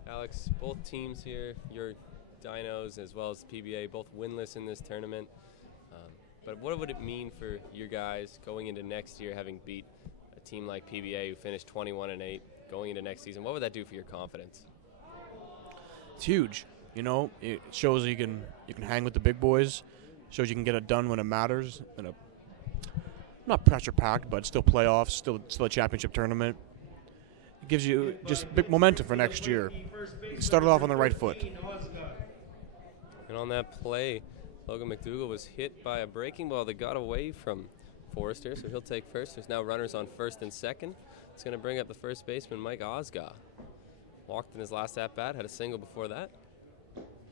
Alex, both teams here, your Dinos as well as the PBA, both winless in this tournament. But what would it mean for you guys going into next year, having beat a team like PBA who finished 21-8, going into next season? What would that do for your confidence? It's huge. You know, it shows you can hang with the big boys. Shows you can get it done when it matters. Not pressure packed, but still playoffs, still a championship tournament. It gives you just big momentum for next year. You started off on the right foot. And on that play, Logan McDougall was hit by a breaking ball that got away from Forrester, so he'll take first. There's now runners on first and second. It's going to bring up the first baseman, Mike Osga. Walked in his last at-bat, had a single before that.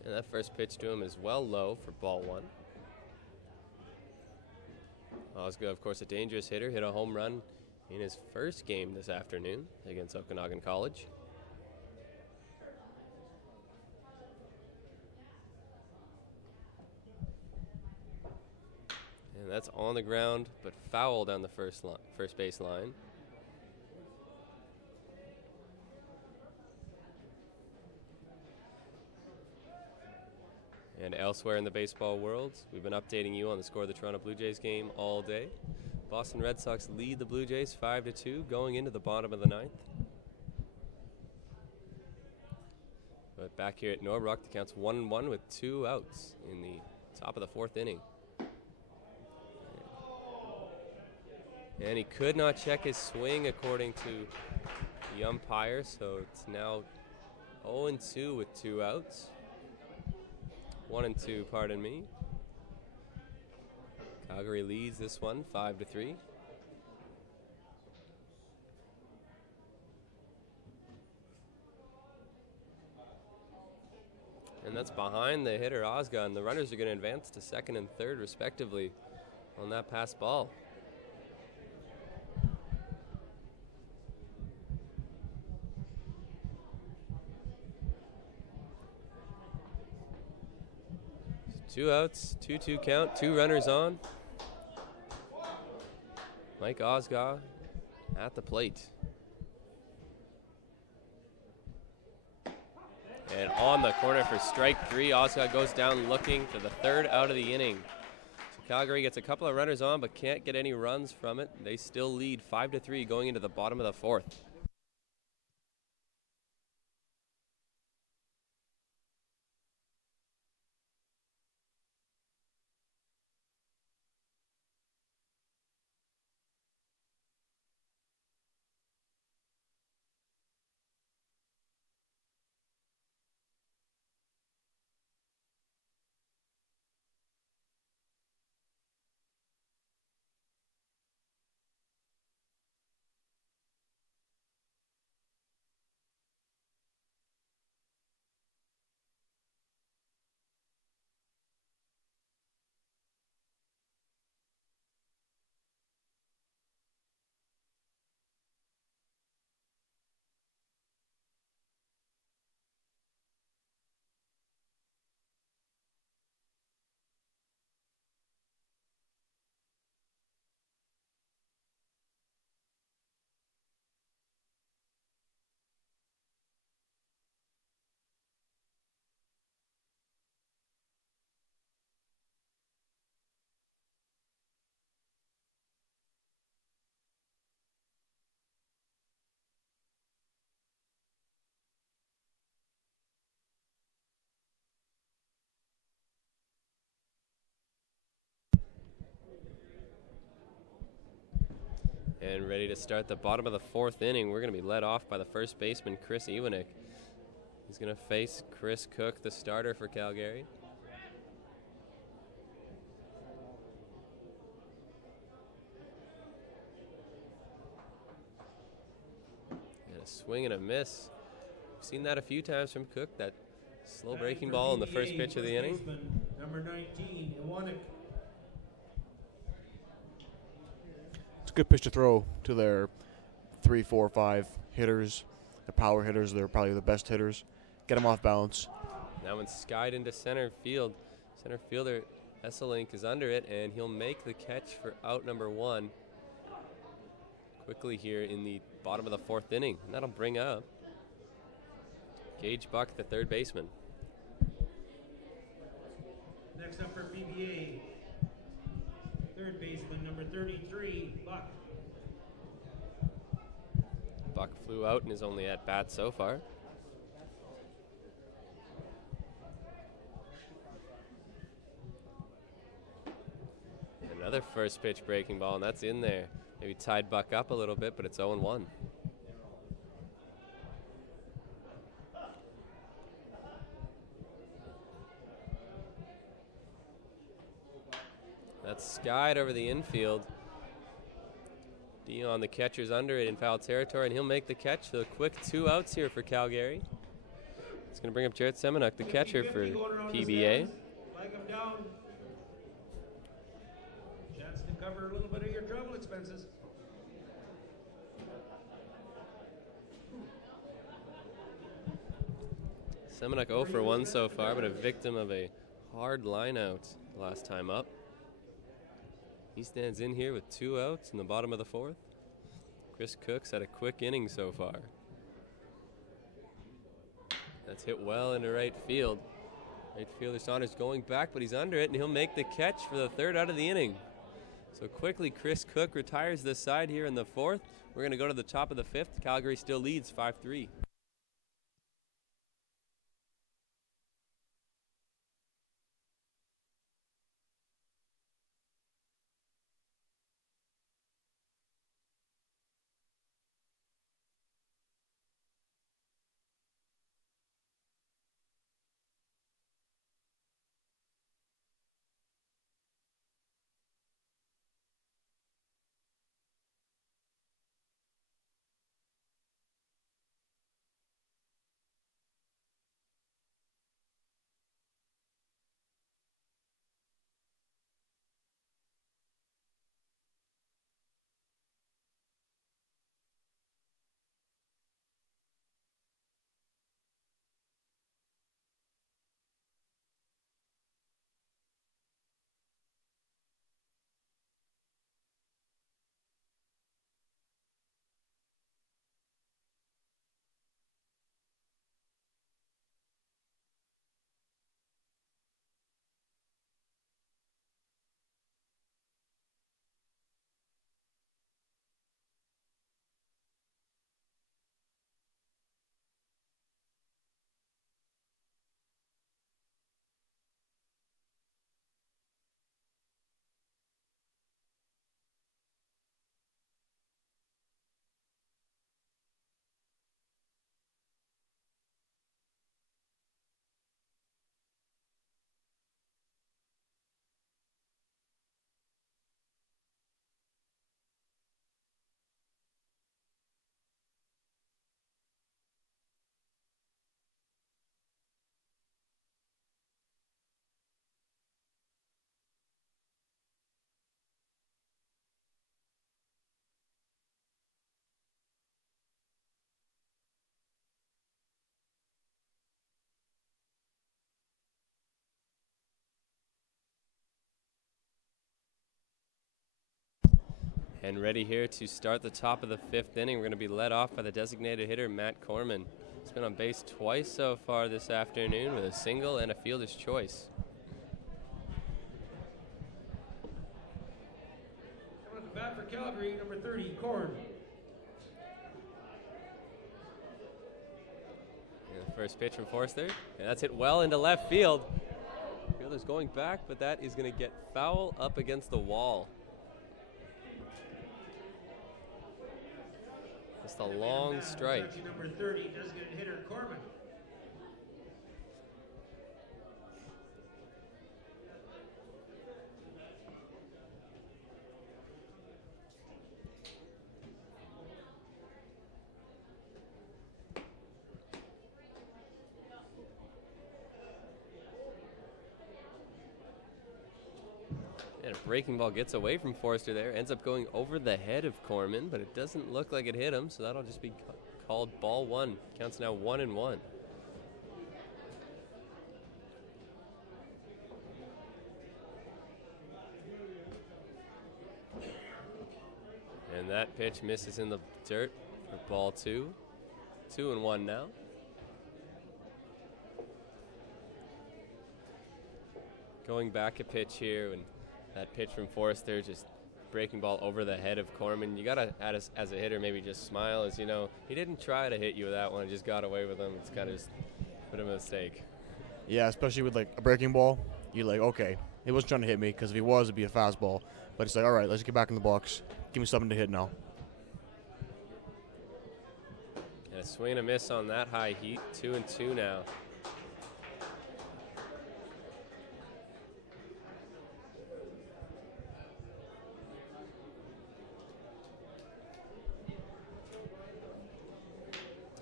And that first pitch to him is well low for ball one. Osga, of course, a dangerous hitter, hit a home run in his first game this afternoon against Okanagan College. And that's on the ground, but foul down the first base line. And elsewhere in the baseball world, we've been updating you on the score of the Toronto Blue Jays game all day. Boston Red Sox lead the Blue Jays 5-2 going into the bottom of the ninth. But back here at Norbrook, the count's 1-1 with 2 outs in the top of the fourth inning. And he could not check his swing according to the umpire, so it's now 0-2 with 2 outs. 1-2, pardon me. Calgary leads this one 5-3. And that's behind the hitter Osga, and the runners are going to advance to second and third respectively on that pass ball. Two outs, 2-2 count, 2 runners on. Mike Osga at the plate. And on the corner for strike 3, Osga goes down looking for the 3rd out of the inning. So Calgary gets a couple of runners on but can't get any runs from it. They still lead 5-3 going into the bottom of the 4th. And ready to start the bottom of the 4th inning. We're going to be led off by the first baseman, Chris Ewanick. He's going to face Chris Cook, the starter for Calgary. And a swing and a miss. We've seen that a few times from Cook, that slow breaking ball in the first pitch of the inning. Number 19, Ewanick. It's a good pitch to throw to their 3, 4, 5 hitters. The power hitters, they're probably the best hitters. Get them off balance. That one's skied into center field. Center fielder Esselink is under it, and he'll make the catch for out number 1 quickly here in the bottom of the 4th inning. And that'll bring up Gage Buck, the third baseman. Next up for PBA, third baseman, number 33, Buck. Buck flew out in his only at-bat so far. Another first pitch breaking ball, and that's in there. Maybe tied Buck up a little bit, but it's 0-1. That's skied over the infield. Dion, the catcher's under it in foul territory, and he'll make the catch. So a quick 2 outs here for Calgary. It's going to bring up Jared Semenuk, the catcher for PBA. Flag him down. Chance to cover a little bit of your travel expenses. Semenuk 0 for 1 so far, but a victim of a hard line out last time up. He stands in here with 2 outs in the bottom of the 4th. Chris Cook's had a quick inning so far. That's hit well into right field. Right fielder Saunders going back, but he's under it, and he'll make the catch for the 3rd out of the inning. So quickly, Chris Cook retires this side here in the 4th. We're going to go to the top of the 5th. Calgary still leads 5-3. And ready here to start the top of the 5th inning. We're going to be led off by the designated hitter, Matt Corman. He's been on base twice so far this afternoon with a single and a fielder's choice. Coming up to bat for Calgary, number 30, Korn. And the first pitch from Forster, and that's hit well into left field. Fielder's going back, but that is going to get foul up against the wall. Just a long strike. Number 30, designated hitter Corman. And a breaking ball gets away from Forrester there. Ends up going over the head of Corman, but it doesn't look like it hit him, so that'll just be called ball one. Counts now 1-1. And that pitch misses in the dirt for ball two. 2-1 now. Going back a pitch here, and that pitch from Forrester, just breaking ball over the head of Corman. You gotta, as a hitter, maybe just smile, as you know, he didn't try to hit you with that one, just got away with him. It's kind of just a bit of a mistake. Yeah, especially with like a breaking ball, you're like, okay, he wasn't trying to hit me, because if he was, it'd be a fastball. But it's like, all right, let's get back in the box. Give me something to hit now. And a swing and a miss on that high heat. 2-2 now.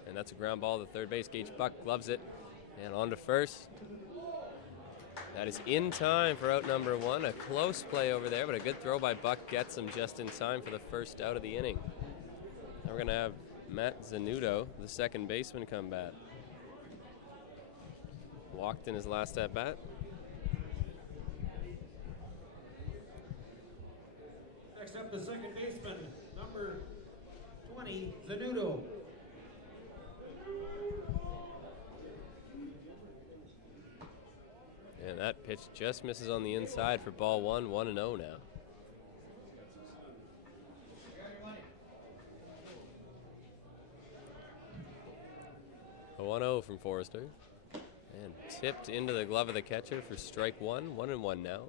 And that's a ground ball to third base. Gage Buck gloves it. And on to first. That is in time for out number one. A close play over there, but a good throw by Buck gets him just in time for the first out of the inning. Now we're going to have Matt Zanuto, the second baseman, come bat. Walked in his last at bat. Next up, the second baseman, number 20, Zanuto. And that pitch just misses on the inside for ball one. 1-0 now. A 1-0 from Forrester. And tipped into the glove of the catcher for strike one. 1-1 now.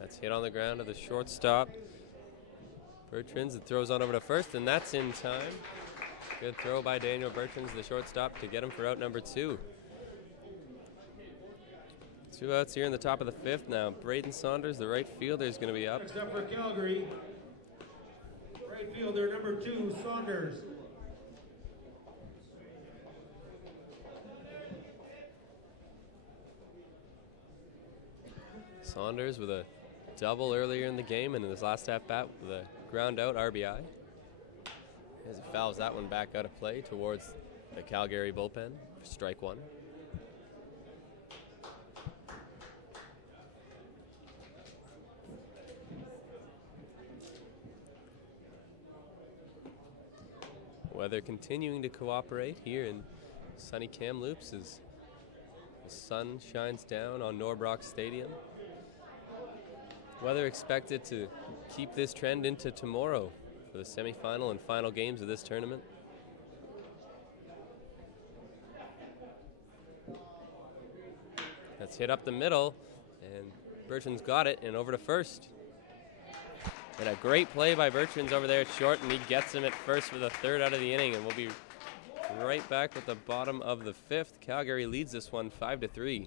That's hit on the ground to the shortstop. Bertrands, it throws on over to first, and that's in time. Good throw by Daniel Bertrands, the shortstop, to get him for out number two. 2 outs here in the top of the fifth now. Braden Saunders, the right fielder, is going to be up. Next up for Calgary, right fielder number 2, Saunders. Saunders with a double earlier in the game, and in his last at-bat with a ground-out RBI. As he fouls that one back out of play towards the Calgary bullpen for strike one. Weather continuing to cooperate here in sunny Kamloops as the sun shines down on Norbrock Stadium. Weather expected to keep this trend into tomorrow for the semifinal and final games of this tournament. That's hit up the middle, and Bertrand's got it, and over to first. And a great play by Bertrand's over there at short, and he gets him at first for the third out of the inning, and we'll be right back with the bottom of the fifth. Calgary leads this one 5-3.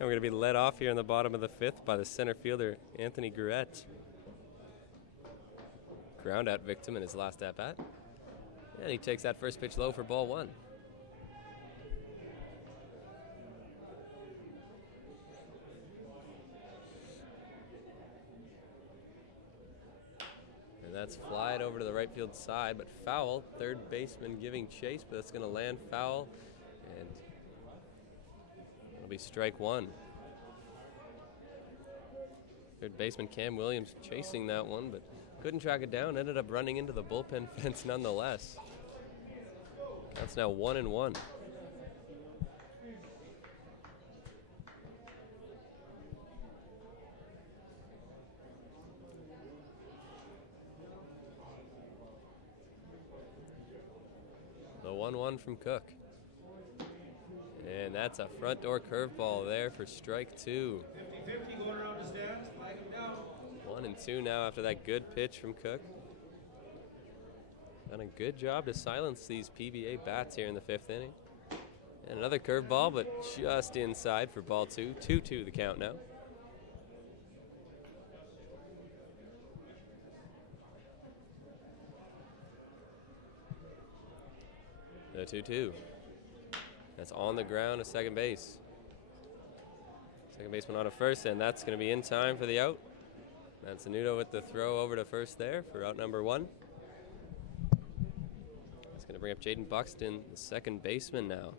And we're going to be led off here in the bottom of the fifth by the center fielder, Anthony Gurette. Ground out victim in his last at-bat. And he takes that first pitch low for ball one. And that's flied over to the right field side, but foul. Third baseman giving chase, but that's going to land foul. And it'll be strike one. Third baseman Cam Williams chasing that one, but couldn't track it down. Ended up running into the bullpen fence nonetheless. That's now 1-1. The 1-1 from Cook. And that's a front door curveball there for strike two. 50-50 going around the stands. Flag him down. 1-2 now after that good pitch from Cook. Done a good job to silence these PBA bats here in the fifth inning. And another curveball, but just inside for ball two. 2-2 the count now. The 2-2. That's on the ground to second base. Second baseman on to first, and that's going to be in time for the out. That's Zanuto with the throw over to first there for out number one. That's going to bring up Jaden Buxton, the second baseman now.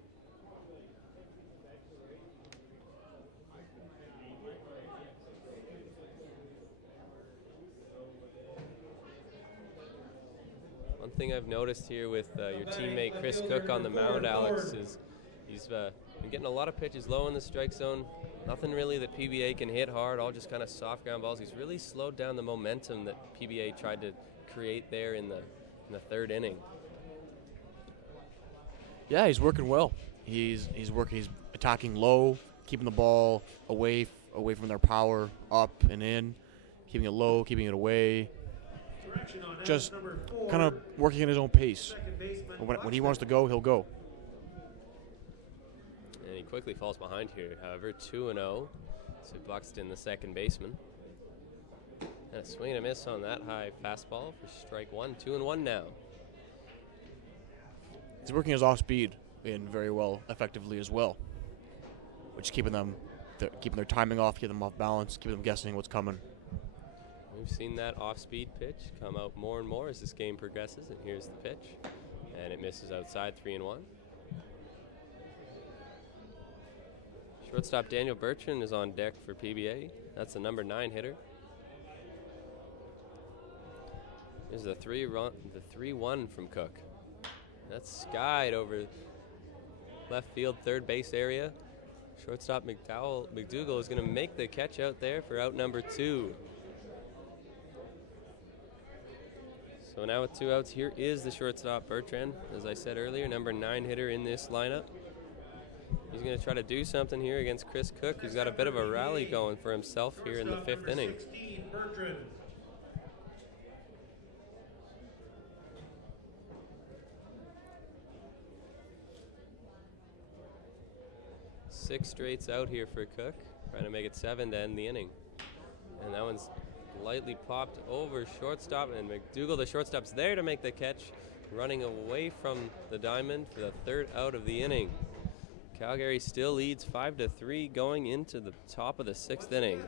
One thing I've noticed here with your teammate Chris Cook on the mound, Alex, is he's been getting a lot of pitches low in the strike zone. Nothing really that PBA can hit hard, all just kind of soft ground balls. He's really slowed down the momentum that PBA tried to create there in the third inning. Yeah, he's working well. He's attacking low, keeping the ball away from their power, up and in, keeping it low, keeping it away. Just kind of working at his own pace. When he wants to go, he'll go. And he quickly falls behind here. However, 2-0 to Buxton, the second baseman. And a swing and a miss on that high fastball for strike one. 2-1 now. He's working his off speed in very well, effectively as well, which is keeping their timing off, keeping them off balance, keeping them guessing what's coming. We've seen that off-speed pitch come out more and more as this game progresses, and here's the pitch. And it misses outside, 3-1. Shortstop Daniel Bertrand is on deck for PBA. That's the number 9 hitter. There's the 3-1 from Cook. That's skied over left field, third base area. Shortstop McDougall is going to make the catch out there for out number 2. So now with 2 outs, here is the shortstop Bertrand. As I said earlier, number 9 hitter in this lineup. He's going to try to do something here against Chris Cook, who's got a bit of a rally going for himself here in the fifth inning. 16, Bertrand. Six straights out here for Cook, trying to make it 7 to end the inning. And that one's lightly popped over shortstop, and McDougall, the shortstop's there to make the catch, running away from the diamond for the third out of the inning. Calgary still leads 5-3 going into the top of the sixth inning.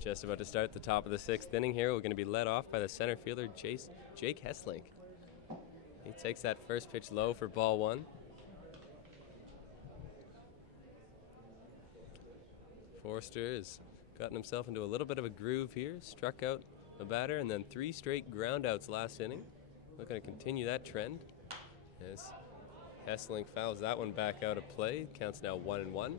Just about to start the top of the 6th inning here. We're going to be led off by the center fielder, Jake Hesslink. He takes that first pitch low for ball 1. Forster has gotten himself into a little bit of a groove here. Struck out a batter and then 3 straight groundouts last inning. Looking to continue that trend as Hesslink fouls that one back out of play. Counts now 1-1.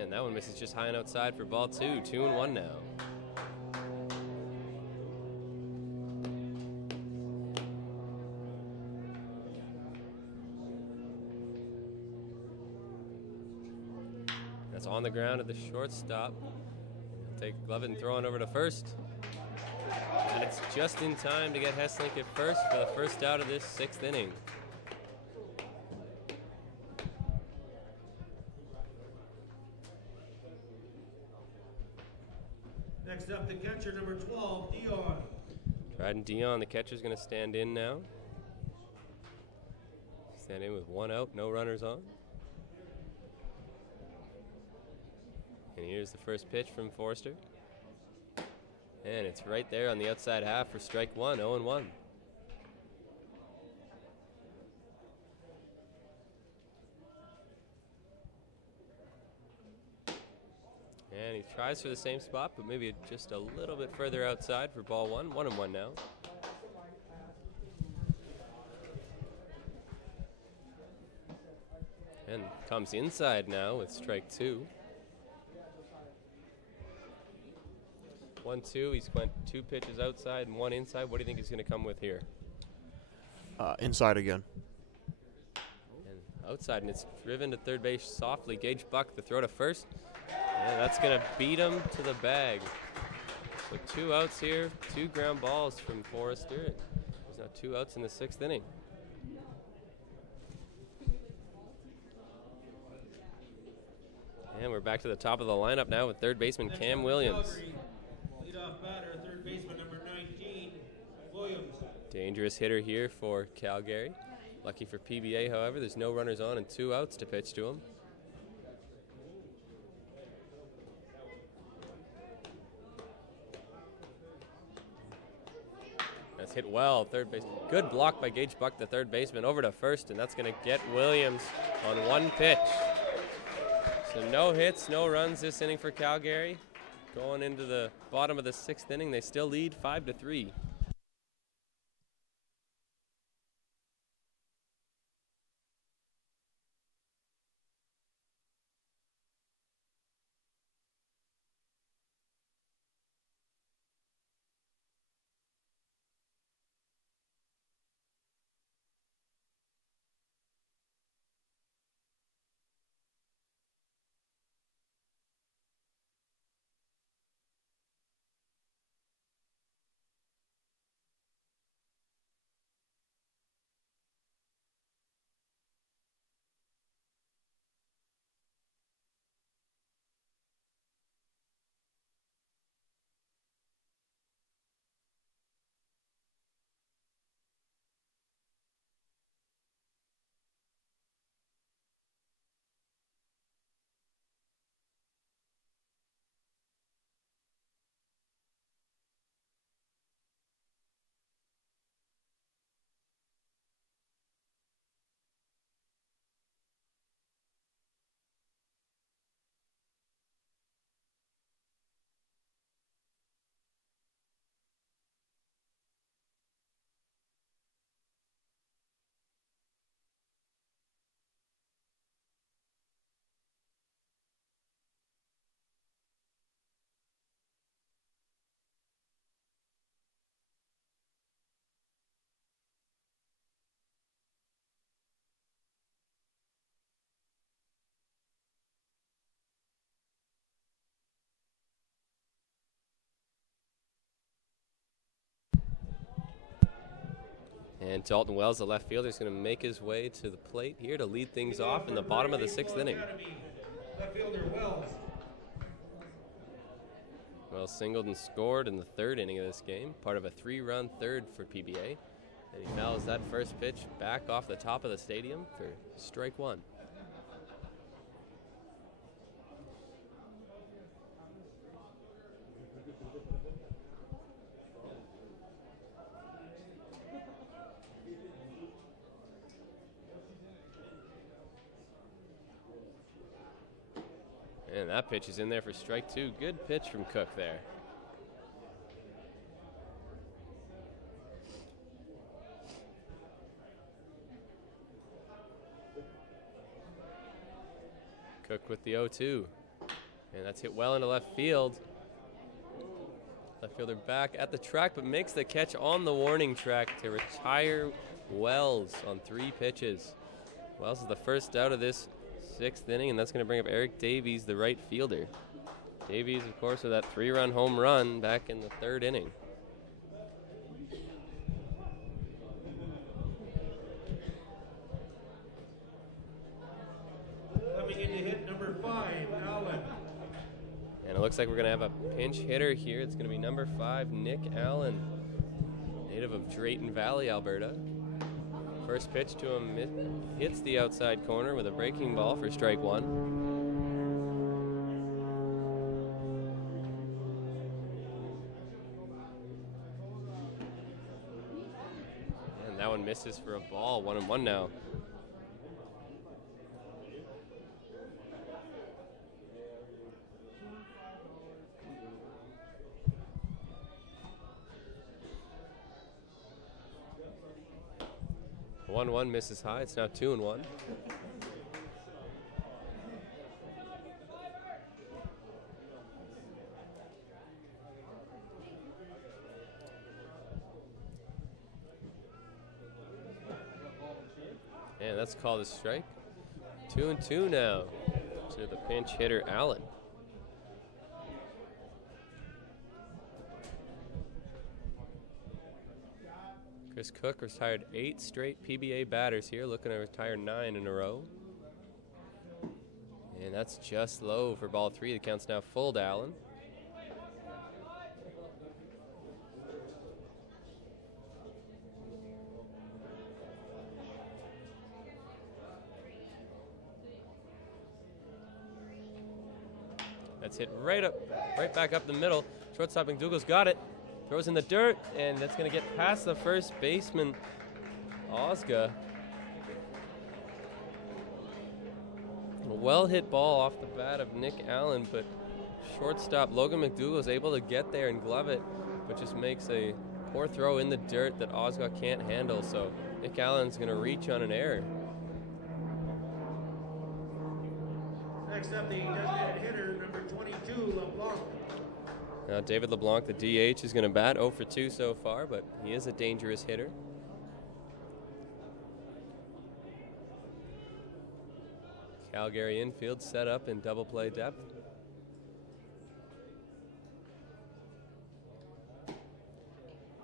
And that one misses just high and outside for ball 2. 2-1 now. That's on the ground at the shortstop. He'll take glove it and throw it over to first. And it's just in time to get Hesslink at first for the first out of this 6th inning. Next up, the catcher, number 12, Dion. Dryden Dion, the catcher's going to stand in now. Stand in with 1 out, no runners on. And here's the first pitch from Forster. And it's right there on the outside half for strike 1, 0-1. And he tries for the same spot, but maybe just a little bit further outside for ball 1. 1-1 now. And comes inside now with strike 2. 1-2. He's went 2 pitches outside and 1 inside. What do you think he's going to come with here? Inside again. And outside, and it's driven to third base softly. Gage Buck, the throw to first. And that's going to beat him to the bag. So 2 outs here, 2 ground balls from Forster. There's now 2 outs in the 6th inning. And we're back to the top of the lineup now with third baseman Cam Williams. Calgary, leadoff batter, third baseman, number 19, Williams. Dangerous hitter here for Calgary. Lucky for PBA, however, there's no runners on and 2 outs to pitch to him. That's hit well, third base. Good block by Gage Buck, the third baseman, over to first, and that's going to get Williams on 1 pitch. So no hits, no runs this inning for Calgary. Going into the bottom of the 6th inning, they still lead 5-3. And Dalton Wells, the left fielder, is going to make his way to the plate here to lead things off in the bottom of the 6th inning. Left fielder Wells. Wells singled and scored in the third inning of this game, part of a 3-run third for PBA. And he fouls that first pitch back off the top of the stadium for strike one. And that pitch is in there for strike two. Good pitch from Cook there. Cook with the 0-2. And that's hit well into left field. Left fielder back at the track, but makes the catch on the warning track to retire Wells on 3 pitches. Wells is the first out of this 6th inning, and that's going to bring up Eric Davies, the right fielder. Davies, of course, with that 3-run home run back in the 3rd inning. Coming in to hit number 5, Allen. And it looks like we're going to have a pinch hitter here. It's going to be number 5, Nick Allen, native of Drayton Valley, Alberta. First pitch to him hits the outside corner with a breaking ball for strike one. And that one misses for a ball. 1-1 now. One misses high. It's now 2-1. And that's called a strike. 2-2 now to the pinch hitter Allen. Chris Cook retired 8 straight PBA batters here, looking to retire 9 in a row. And that's just low for ball 3. The count's now full to Allen. That's hit right back up the middle. Shortstop McDougal's got it. Throws in the dirt, and that's going to get past the first baseman, Osga. A well-hit ball off the bat of Nick Allen, but shortstop Logan McDougal is able to get there and glove it, but just makes a poor throw in the dirt that Osga can't handle, so Nick Allen's going to reach on an error. Next up, the designated hitter, number 22, LeBlanc. Now David LeBlanc, the DH, is going to bat 0 for 2 so far, but he is a dangerous hitter. Calgary infield set up in double play depth.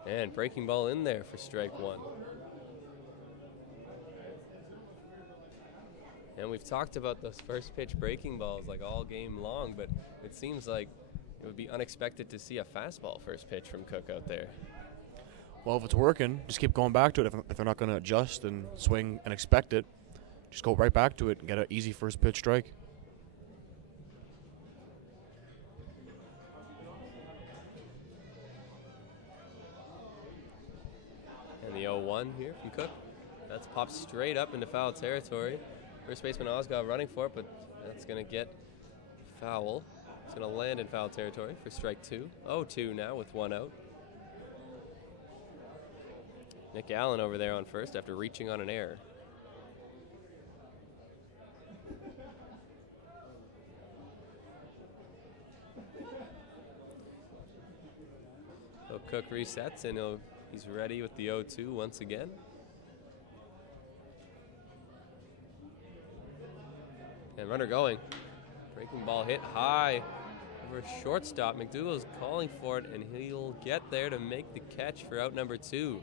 And breaking ball in there for strike one. And we've talked about those first pitch breaking balls like all game long, but it seems like it would be unexpected to see a fastball first pitch from Cook out there. Well, if it's working, just keep going back to it. If they're not going to adjust and swing and expect it, just go right back to it and get an easy first pitch strike. And the 0-1 here from Cook. That's popped straight up into foul territory. First baseman Osgood running for it, but that's going to get foul. It's going to land in foul territory for strike two. 0-2 now with 1 out. Nick Allen over there on first after reaching on an error. So Cook resets and he's ready with the 0-2 once again. And runner going. Breaking ball hit high over shortstop. McDougal's calling for it, and he'll get there to make the catch for out number 2.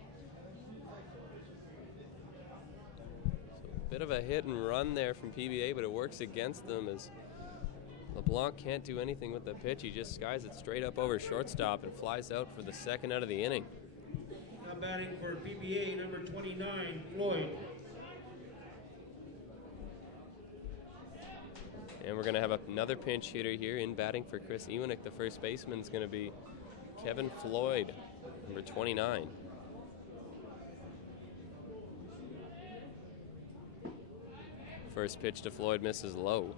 So a bit of a hit and run there from PBA, but it works against them as LeBlanc can't do anything with the pitch. He just skies it straight up over shortstop and flies out for the second out of the inning. Now batting for PBA, number 29, Floyd. And we're going to have another pinch hitter here in batting for Chris Ewenick. The first baseman is going to be Kevin Floyd, number 29. First pitch to Floyd misses low.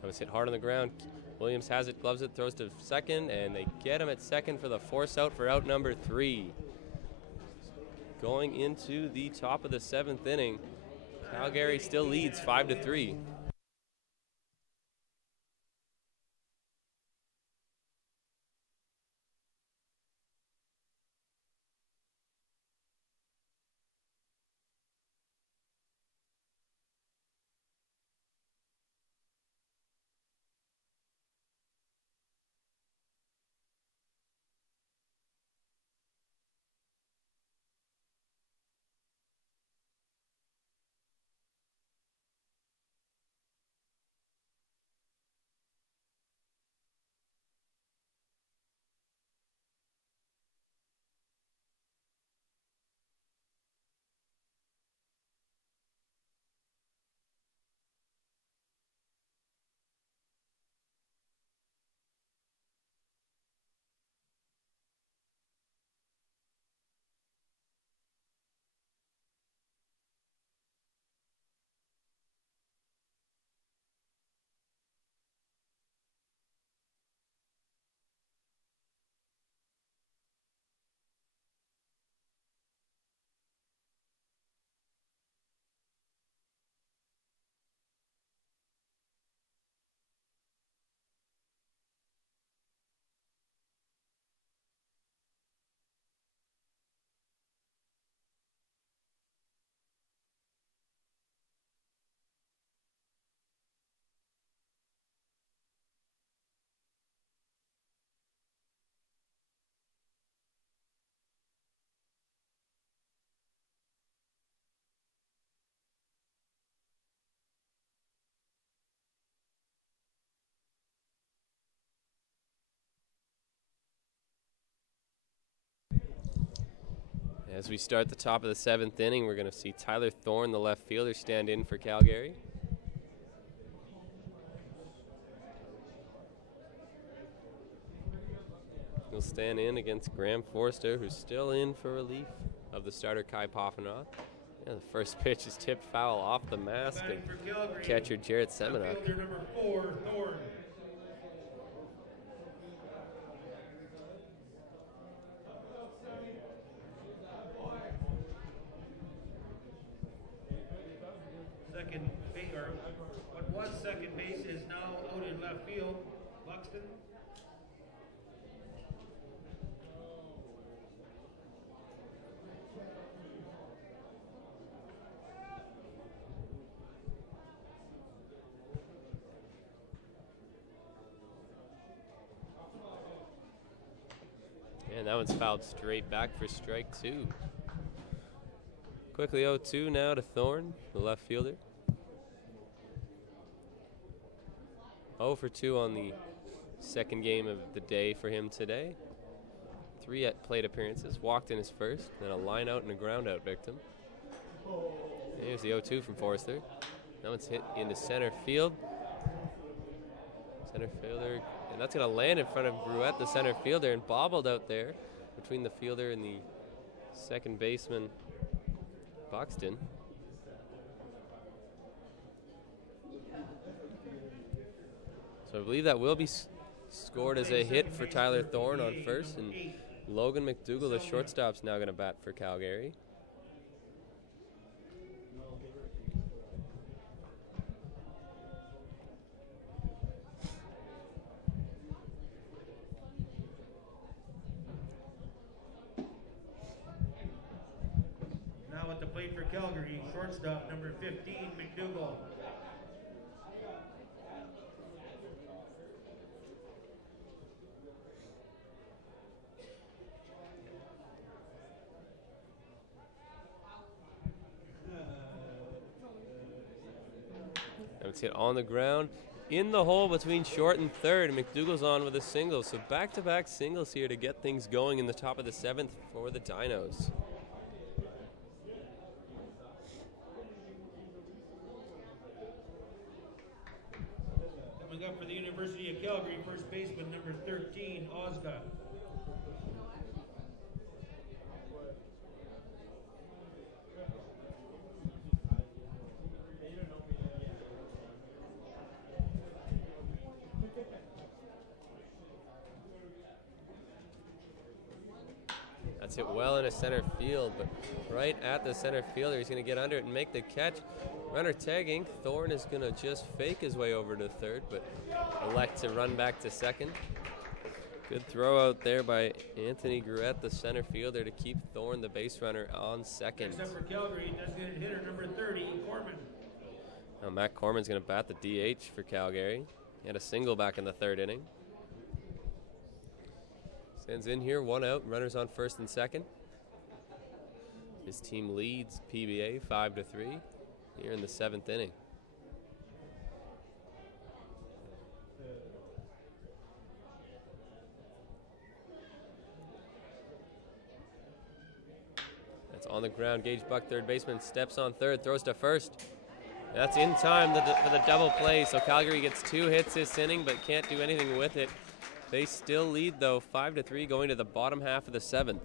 That was hit hard on the ground. Williams has it, gloves it, throws to second, and they get him at second for the force out for out number 3. Going into the top of the 7th inning, Calgary still leads 5-3. As we start the top of the 7th inning, we're going to see Tyler Thorne, the left fielder, stand in for Calgary. He'll stand in against Graham Forster, who's still in for relief of the starter Kai Poffenroth. Yeah, the first pitch is tipped foul off the mask and catcher Jarrett Semenuk. Fielder number 4, Thorne. Second base, or what was second base is now out in left field. Buxton. And that one's fouled straight back for strike 2. Quickly 0-2 now to Thorne, the left fielder. 0 for 2 on the second game of the day for him today. 3 at plate appearances, walked in his first, then a line out and a ground out victim. And here's the 0-2 from Forster. That one's hit into center field. Center fielder, and that's going to land in front of Bruette, the center fielder, and bobbled out there between the fielder and the second baseman, Buxton. So I believe that will be scored as a hit for Tyler Thorne on first, and Logan McDougall, the shortstop's now going to bat for Calgary. Now at the plate for Calgary, shortstop number 15, McDougall. That's hit on the ground. In the hole between short and third. McDougal's on with a single. So back-to-back singles here to get things going in the top of the 7th for the Dinos. Coming up for the University of Calgary, first baseman number 13, Osgood. That's hit well into center field, but right at the center fielder. He's going to get under it and make the catch. Runner tagging. Thorne is going to just fake his way over to third, but elect to run back to second. Good throw out there by Anthony Gruette, the center fielder, to keep Thorne, the base runner, on second. Next up for Calgary, designated hitter number 30, Corman. Now Matt Corman's going to bat the DH for Calgary. He had a single back in the 3rd inning. Stands in here, 1 out, runners on first and second. His team leads PBA 5-3 here in the 7th inning. That's on the ground. Gage Buck, third baseman, steps on third, throws to first. That's in time for the double play, so Calgary gets 2 hits this inning but can't do anything with it. They still lead, though, 5-3 going to the bottom half of the 7th.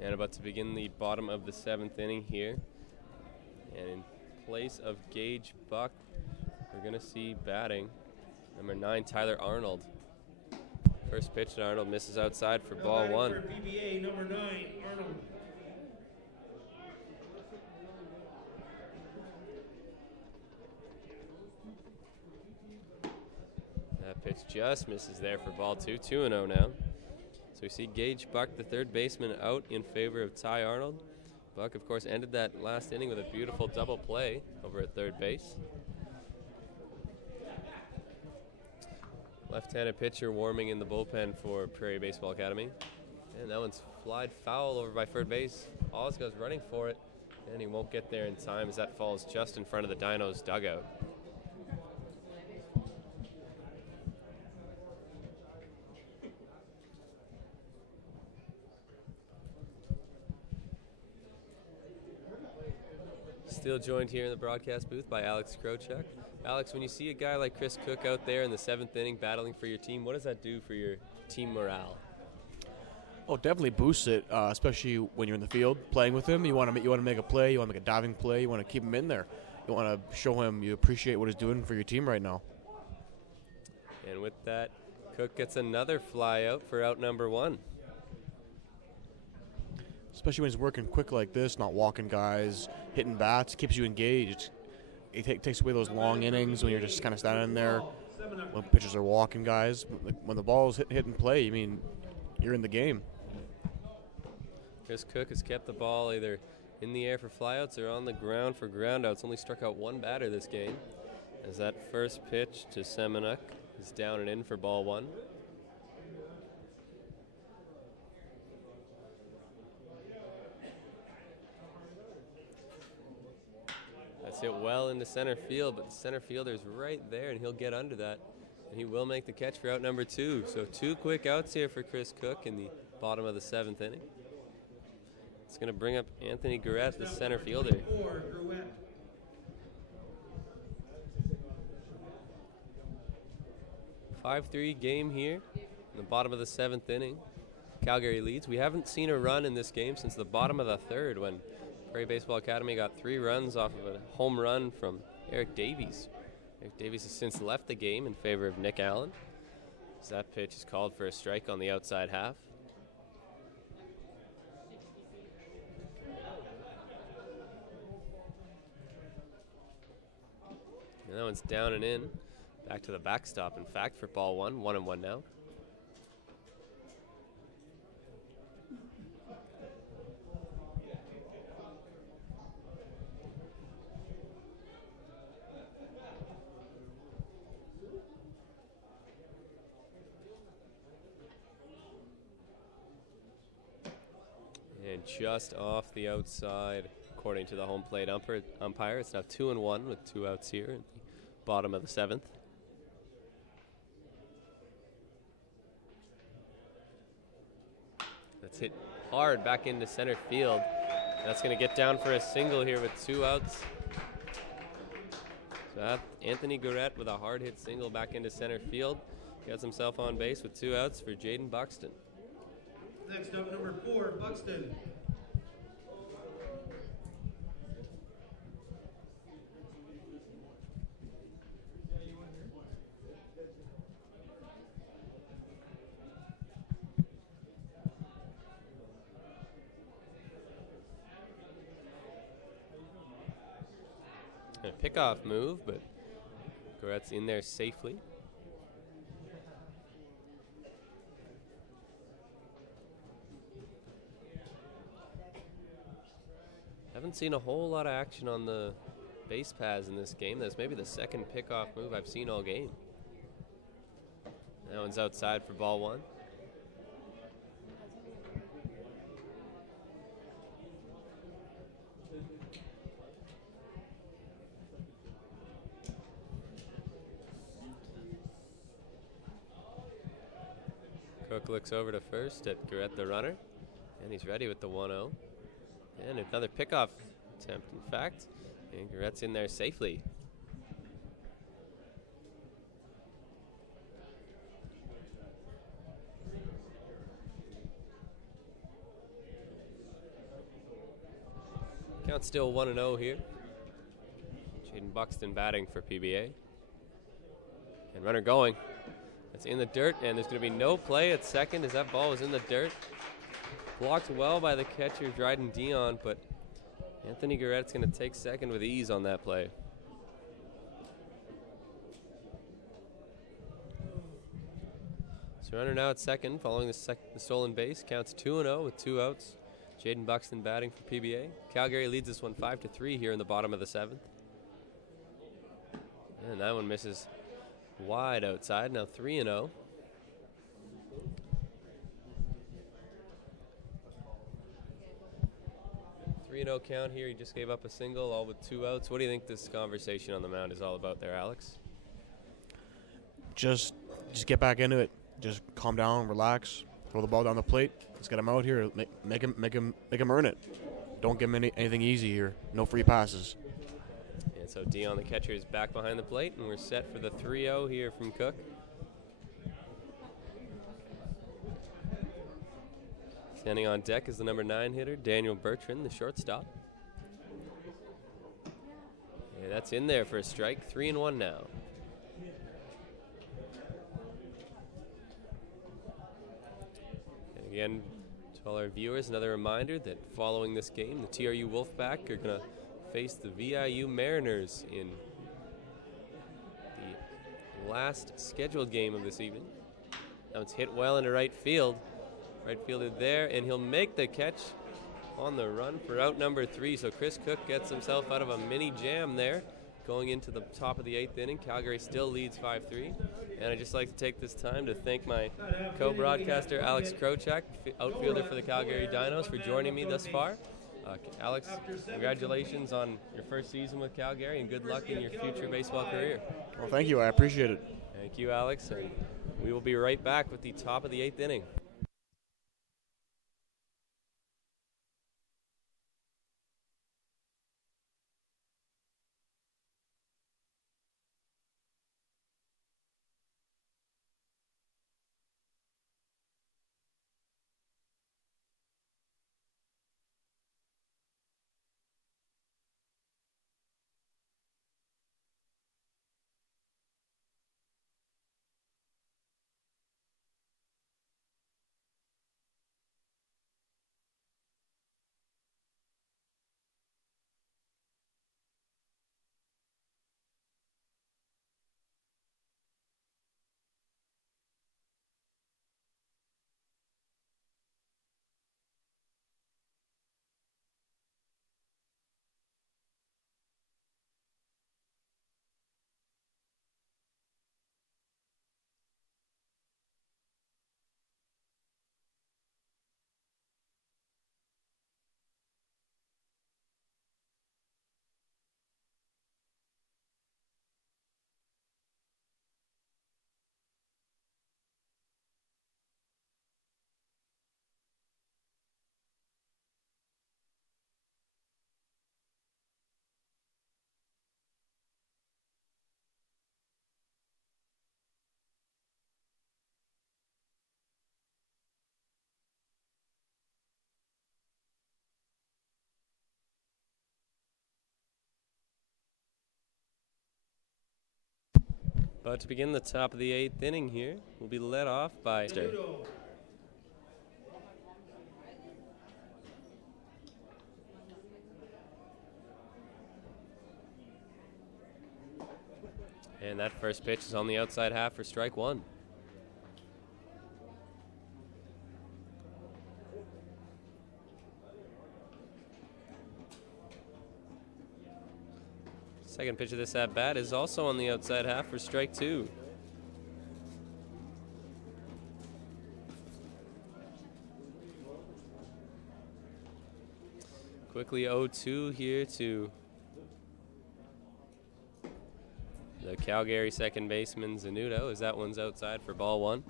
And about to begin the bottom of the 7th inning here. And in place of Gage Buck, we're going to see batting number 9, Tyler Arnold. First pitch to Arnold, misses outside for ball 1. For PBA number 9, Arnold. That pitch just misses there for ball 2. 2-0 now. So we see Gage Buck, the third baseman, out in favor of Ty Arnold. Buck, of course, ended that last inning with a beautiful double play over at third base. Left-handed pitcher warming in the bullpen for Prairie Baseball Academy. And that one's flied foul over by third base. Osgood's running for it, and he won't get there in time as that falls just in front of the Dinos' dugout. Still joined here in the broadcast booth by Alex Krochuk. Alex, when you see a guy like Chris Cook out there in the 7th inning battling for your team, what does that do for your team morale? Oh, definitely boosts it, especially when you're in the field playing with him. You want to make a play, you want to make a diving play, you want to keep him in there. You want to show him you appreciate what he's doing for your team right now. And with that, Cook gets another fly out for out number 1. especially when he's working quick like this, not walking guys, hitting bats, keeps you engaged. It takes away those long innings when you're just kind of standing there when pitchers are walking guys. When the ball is hit and play, I mean, you're in the game. Chris Cook has kept the ball either in the air for flyouts or on the ground for groundouts. Only struck out one batter this game, as that first pitch to Semenuk is down and in for ball one. That's hit well into center field, but the center fielder's right there, and he'll get under that, and he will make the catch for out number 2. So 2 quick outs here for Chris Cook in the bottom of the 7th inning. It's going to bring up Anthony Garrett, the center fielder. 5-3 game here in the bottom of the 7th inning. Calgary leads. We haven't seen a run in this game since the bottom of the 3rd, when Prairie Baseball Academy got 3 runs off of a home run from Eric Davies. Eric Davies has since left the game in favor of Nick Allen, as that pitch is called for a strike on the outside half. And that one's down and in. Back to the backstop, in fact, for ball 1. 1-1 now. And just off the outside, according to the home plate umpire. It's now 2-1 with 2 outs here in the bottom of the 7th. That's hit hard back into center field. That's going to get down for a single here with 2 outs. So Anthony Garrett with a hard hit single back into center field. Gets himself on base with 2 outs for Jaden Buxton. Next up, number 4, Buxton. A pickoff move, but Garrett's in there safely. Haven't seen a whole lot of action on the base paths in this game. That's maybe the second pickoff move I've seen all game. That one's outside for ball 1. Cook looks over to first at Garrett, the runner, and he's ready with the 1-0. And another pickoff attempt, in fact, and Garrett's in there safely. Count still 1-0 here. Jaden Buxton batting for PBA. And runner going. That's in the dirt, and there's going to be no play at second as that ball was in the dirt. Blocked well by the catcher, Dryden Dion, but Anthony Garrett's going to take second with ease on that play. So runner now at second, following the stolen base. Counts 2-0 with 2 outs. Jaden Buxton batting for PBA. Calgary leads this one 5-3 here in the bottom of the 7th. And that one misses wide outside, now 3-0. Count here. He just gave up a single, all with 2 outs. What do you think this conversation on the mound is all about there, Alex? Just get back into it. Just calm down, relax, throw the ball down the plate. Let's get him out here. Make him earn it. Don't give him anything easy here. No free passes. And so Dion, the catcher, is back behind the plate, and we're set for the 3-0 here from Cook. Standing on deck is the number 9 hitter, Daniel Bertrand, the shortstop. Yeah, that's in there for a strike. 3-1 now. And again, To all our viewers, another reminder that following this game, the TRU WolfPack are going to face the VIU Mariners in the last scheduled game of this evening. Now it's hit well into right field. Right fielder there, and he'll make the catch on the run for out number 3. So Chris Cook gets himself out of a mini jam there. Going into the top of the 8th inning, Calgary still leads 5-3. And I'd just like to take this time to thank my co-broadcaster, Alex Krochak, outfielder for the Calgary Dinos, for joining me thus far. Alex, congratulations on your first season with Calgary, and good luck in your future baseball career. Well, thank you. I appreciate it. Thank you, Alex. And we will be right back with the top of the 8th inning. About to begin the top of the 8th inning here. We'll be led off by and that first pitch is on the outside half for strike 1. Second pitch of this at-bat is also on the outside half for strike 2. Quickly 0-2 here to the Calgary second baseman Zanuto, as that one's outside for ball 1.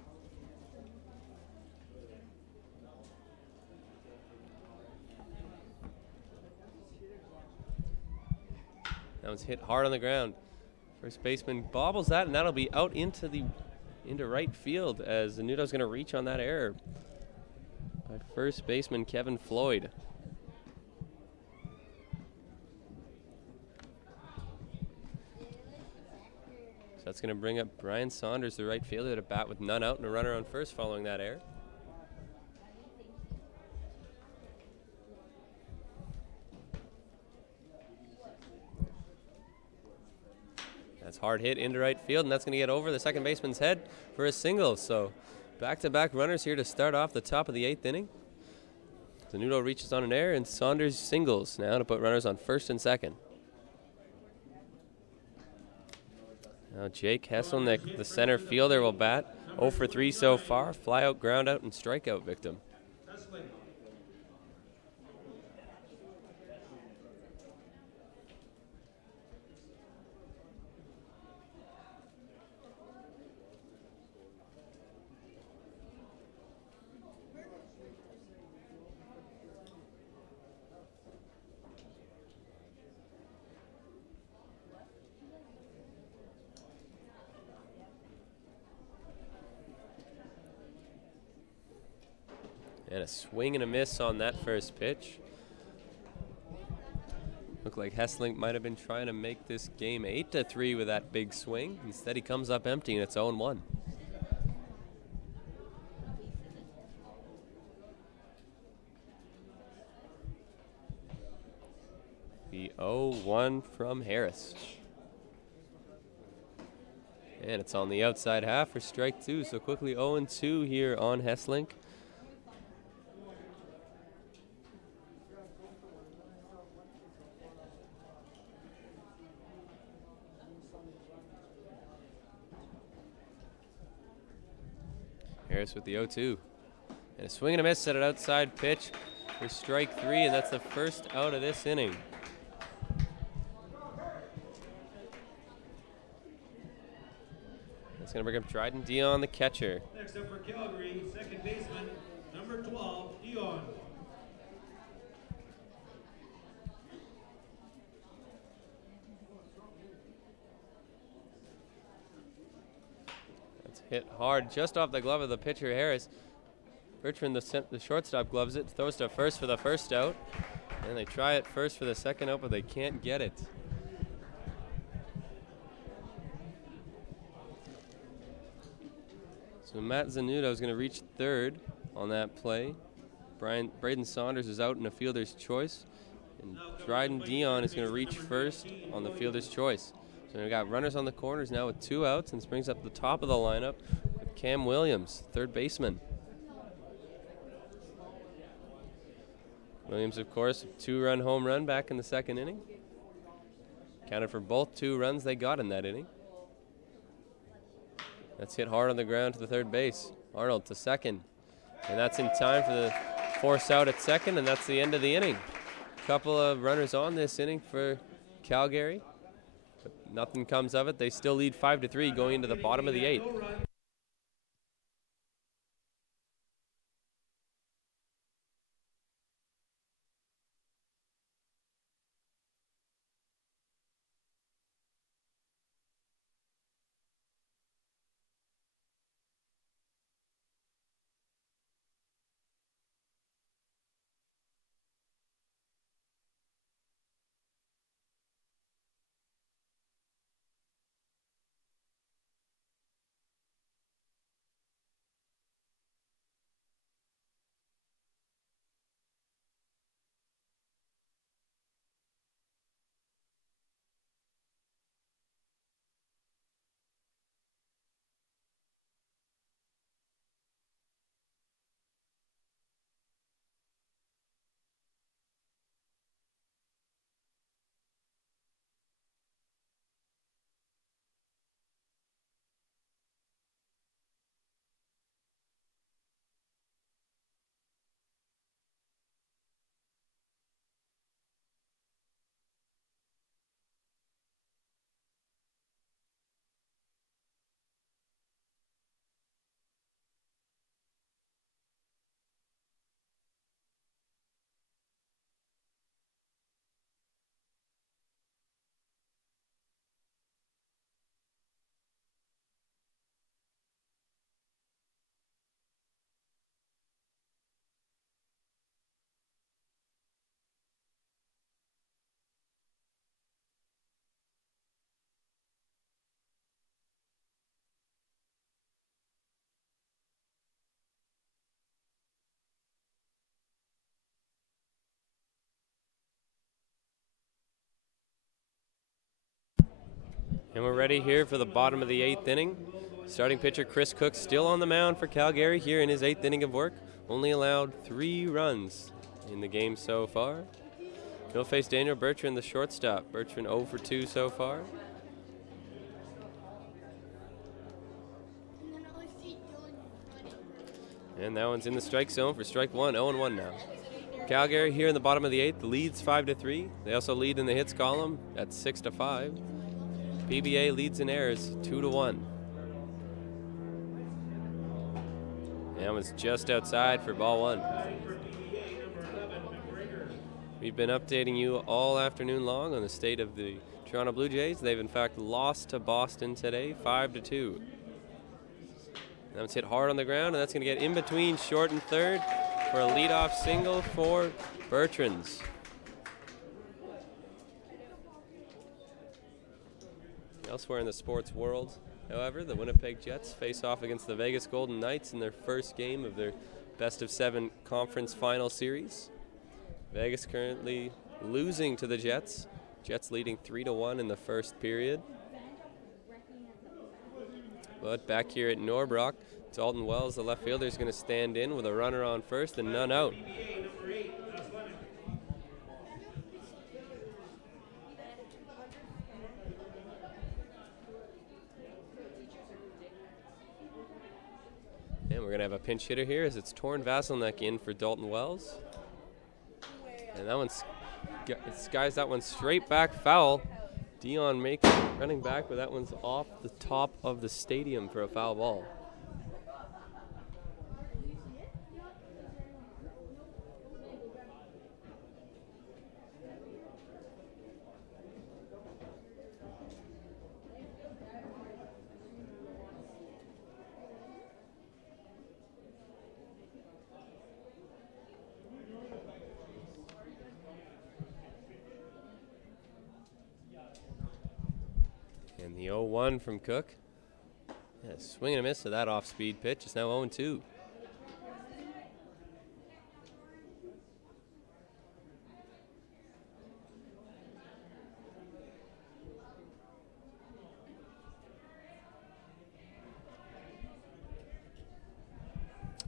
That one's hit hard on the ground. First baseman bobbles that, and that'll be out into right field, as Zanuto's going to reach on that error by first baseman Kevin Floyd. So that's going to bring up Brian Saunders, the right fielder, to bat with none out and a runner on first following that error. That's hard hit into right field, and that's going to get over the second baseman's head for a single. So back-to-back runners here to start off the top of the 8th inning. Zanuto reaches on an error, and Saunders singles now to put runners on first and second. Now Jake Hesselnick, the center fielder, will bat. 0 for 3 so far. Fly out, ground out, and strikeout victim. And a swing and a miss on that first pitch. Looked like Hesselink might have been trying to make this game 8-3 with that big swing. Instead, he comes up empty, and it's 0-1. 1 from Harris. And it's on the outside half for strike 2, so quickly 0-2 here on Hesslink. Harris with the 0-2. And a swing and a miss at an outside pitch for strike 3, and that's the first out of this inning. That's going to bring up Dryden Dion, the catcher. Next up for Calgary, second baseman, number 12, Dion. That's hit hard just off the glove of the pitcher, Harris. Bertrand, the shortstop, gloves it, throws to first for the first out. And they try it first for the second out, but they can't get it. So Matt Zanudo is going to reach third on that play. Braden Saunders is out in a fielder's choice. And Dryden Dion is going to reach first on the fielder's choice. So we've got runners on the corners now with 2 outs, and this brings up the top of the lineup with Cam Williams, third baseman. Williams, of course, 2-run home run back in the second inning. Counted for both 2 runs they got in that inning. That's hit hard on the ground to the third base. Arnold to second. And that's in time for the force out at second, and that's the end of the inning. Couple of runners on this inning for Calgary, but nothing comes of it. They still lead 5-3 going into the bottom of the 8th. And we're ready here for the bottom of the 8th inning. Starting pitcher Chris Cook still on the mound for Calgary here in his 8th inning of work. Only allowed 3 runs in the game so far. He'll face Daniel Bertrand, the shortstop. Bertrand 0 for 2 so far. And that one's in the strike zone for strike 1, 0-1 now. Calgary here in the bottom of the 8th leads 5-3. They also lead in the hits column at 6-5. PBA leads in errors 2-1. That was just outside for ball 1. We've been updating you all afternoon long on the state of the Toronto Blue Jays. They've in fact lost to Boston today, 5-2. That one's hit hard on the ground, and that's going to get in between short and third for a leadoff single for Bertrands. Elsewhere in the sports world, however, the Winnipeg Jets face off against the Vegas Golden Knights in their first game of their best-of-7 conference final series. Vegas currently losing to the Jets Jets leading 3-1 in the first period. But back here at Norbrock, Dalton Wells, the left fielder, is going to stand in with a runner on first and none out. And we're going to have a pinch hitter here as it's Torn Vasilnek in for Dalton Wells. And that one's skies that one straight back foul. Dion makes running back, but that one's off the top of the stadium for a foul ball. And the 0-1 from Cook. Yeah, swing and a miss to that off-speed pitch. It's now 0-2.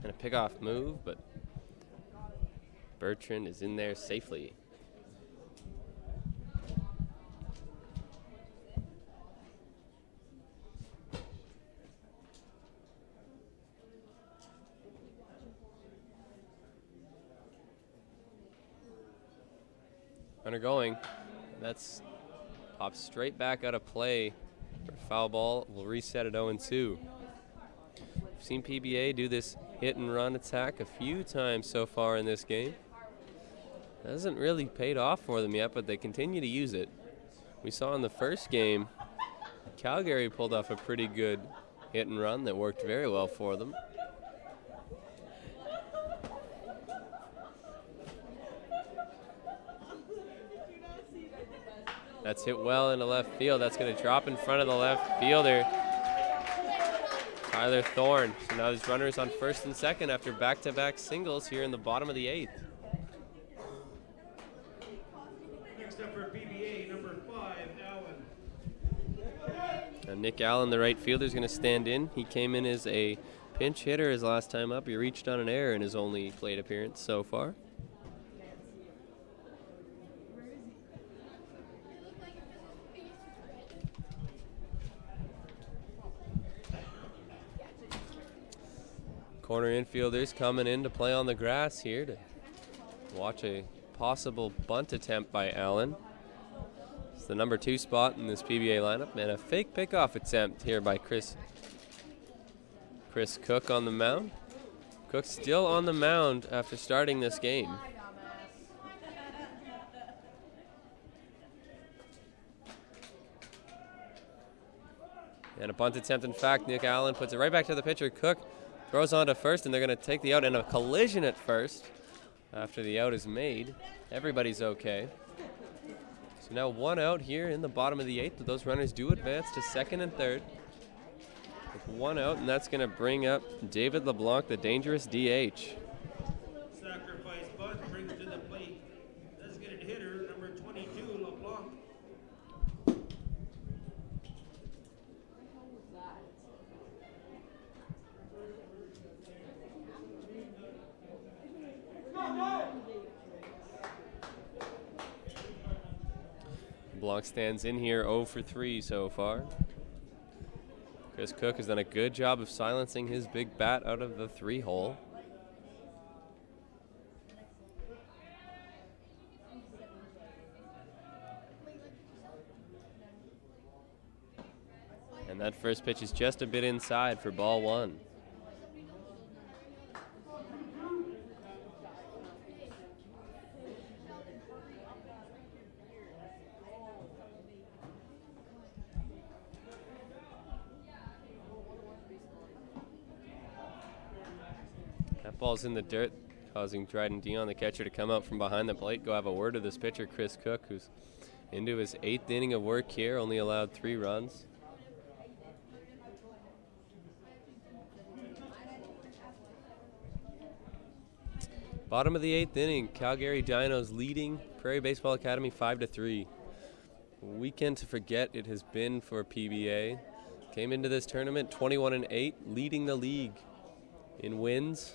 And a pick-off move, but Bertrand is in there safely. Runner going. That's popped straight back out of play for foul ball. We'll reset at 0-2. We've seen PBA do this hit and run attack a few times so far in this game. Hasn't really paid off for them yet, but they continue to use it. We saw in the first game, Calgary pulled off a pretty good hit and run that worked very well for them. That's hit well into left field. That's going to drop in front of the left fielder, Tyler Thorne. So now there's runners on first and second after back-to-back singles here in the bottom of the 8th. Next up for PBA, number 5, Allen. And Nick Allen, the right fielder, is going to stand in. He came in as a pinch hitter his last time up. He reached on an error in his only plate appearance so far. Corner infielders coming in to play on the grass here to watch a possible bunt attempt by Allen. It's the number 2 spot in this PBA lineup, and a fake pickoff attempt here by Chris Cook on the mound. Cook still on the mound after starting this game. And a bunt attempt, in fact. Nick Allen puts it right back to the pitcher. Cook throws on to first, and they're going to take the out, and a collision at first after the out is made. Everybody's okay. So now 1 out here in the bottom of the 8th, but those runners do advance to second and third with 1 out, and that's going to bring up David LeBlanc, the dangerous DH. Sacrifice bunt brings to the plate. Designated hitter, number 22, LeBlanc. LeBlanc stands in here 0 for 3 so far. Chris Cook has done a good job of silencing his big bat out of the 3-hole. And that first pitch is just a bit inside for ball 1. That ball's in the dirt, causing Dryden Dion, the catcher, to come out from behind the plate, go have a word with this pitcher, Chris Cook, who's into his 8th inning of work here, only allowed 3 runs. Bottom of the 8th inning, Calgary Dinos leading Prairie Baseball Academy 5-3. weekend to forget it has been for PBA. Came into this tournament 21-8, leading the league in wins.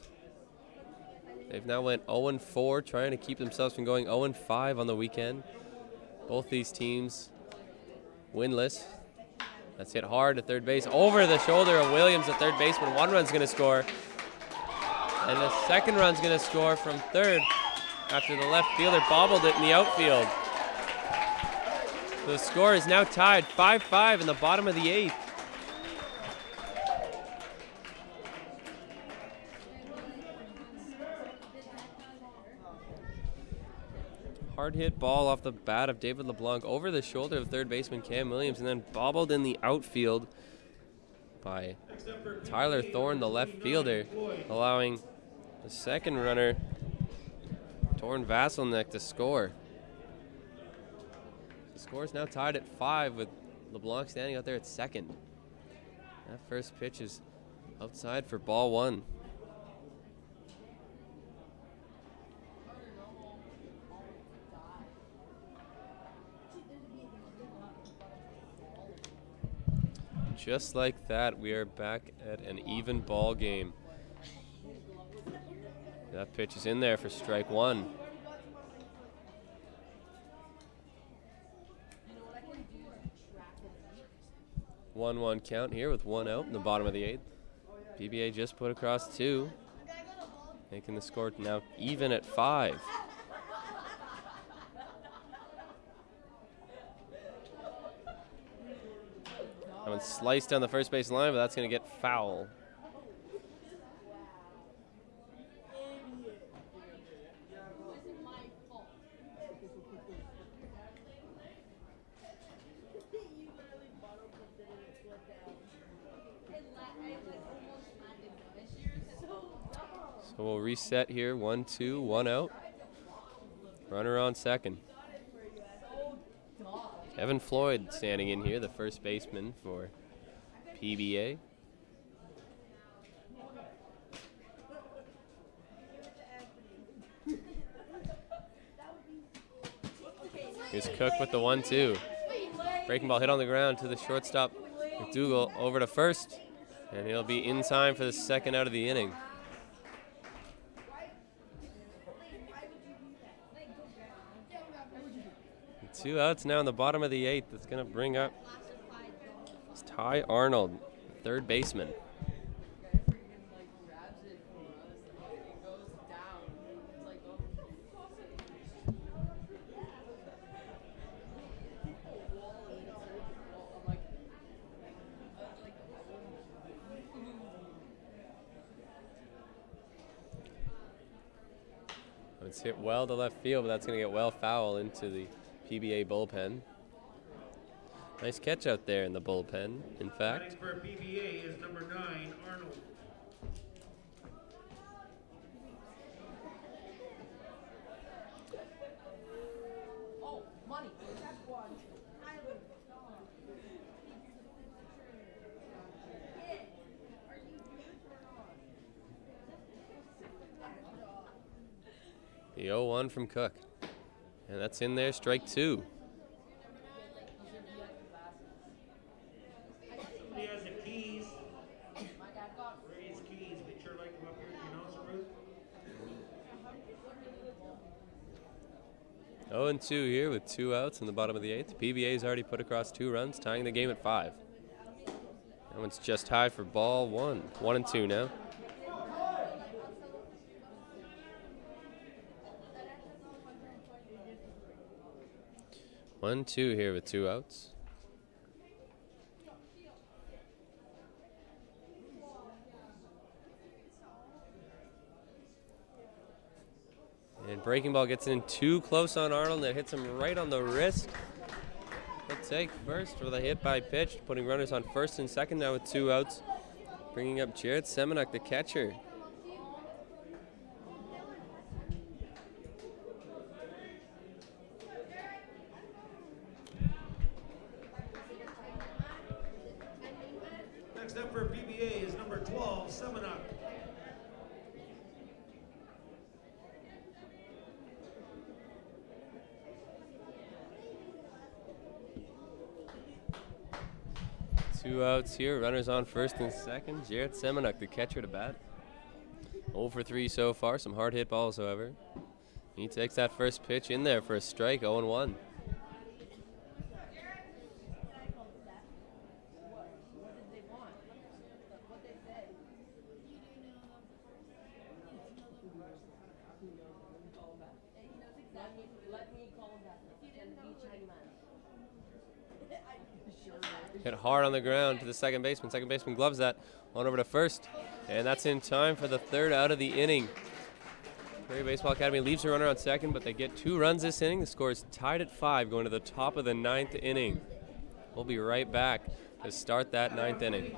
They've now went 0-4, trying to keep themselves from going 0-5 on the weekend. Both these teams winless. That's hit hard to third base. Over the shoulder of Williams, the third baseman. One run's going to score. And the second run's going to score from third after the left fielder bobbled it in the outfield. The score is now tied 5-5 in the bottom of the eighth. Hard hit ball off the bat of David LeBlanc over the shoulder of third baseman Cam Williams and then bobbled in the outfield by Tyler Thorne, the left fielder, allowing the second runner, Torn Vasilnek, to score. The score is now tied at 5 with LeBlanc standing out there at second. That first pitch is outside for ball one. Just like that, we are back at an even ball game. That pitch is in there for strike one. 1-1 count here with one out in the bottom of the eighth. PBA just put across 2, making the score now even at 5. That one sliced down the first base line, but that's going to get foul. So we'll reset here. 1-2, 1 out. Runner on second. Kevin Floyd standing in here, the first baseman for PBA. Here's Cook with the 1-2. Breaking ball hit on the ground to the shortstop, McDougal, over to first, and he'll be in time for the second out of the inning. 2 outs now in the bottom of the eighth. That's going to bring up Ty Arnold, third baseman. It's hit well to left field, but that's going to get well foul into the PBA bullpen. Nice catch out there in the bullpen, in fact. Batting for PBA is number 9, Arnold. Oh, money. The 0-1 from Cook. And that's in there, strike 2. Somebody has the keys. Ray's keys. Make sure like them up here at the announcer booth. 0-2 here with 2 outs in the bottom of the eighth. PBA's already put across 2 runs, tying the game at 5. That one's just high for ball 1. 1-2 now. One, 2 here with 2 outs. And breaking ball gets in too close on Arnold, and it hits him right on the wrist. He'll take first with a hit by pitch, putting runners on first and second now with 2 outs. Bringing up Jared Semenuk, the catcher. Next up for PBA is number 12, Semenuk. 2 outs here. Runners on first and second. Jarrett Semenuk, the catcher, to bat. 0 for 3 so far. Some hard hit balls, however. He takes that first pitch in there for a strike, 0-1. Hit hard on the ground to the second baseman. Second baseman gloves that. On over to first. And that's in time for the third out of the inning. Prairie Baseball Academy leaves a runner on second, but they get 2 runs this inning. The score is tied at 5 going to the top of the 9th inning. We'll be right back to start that 9th inning.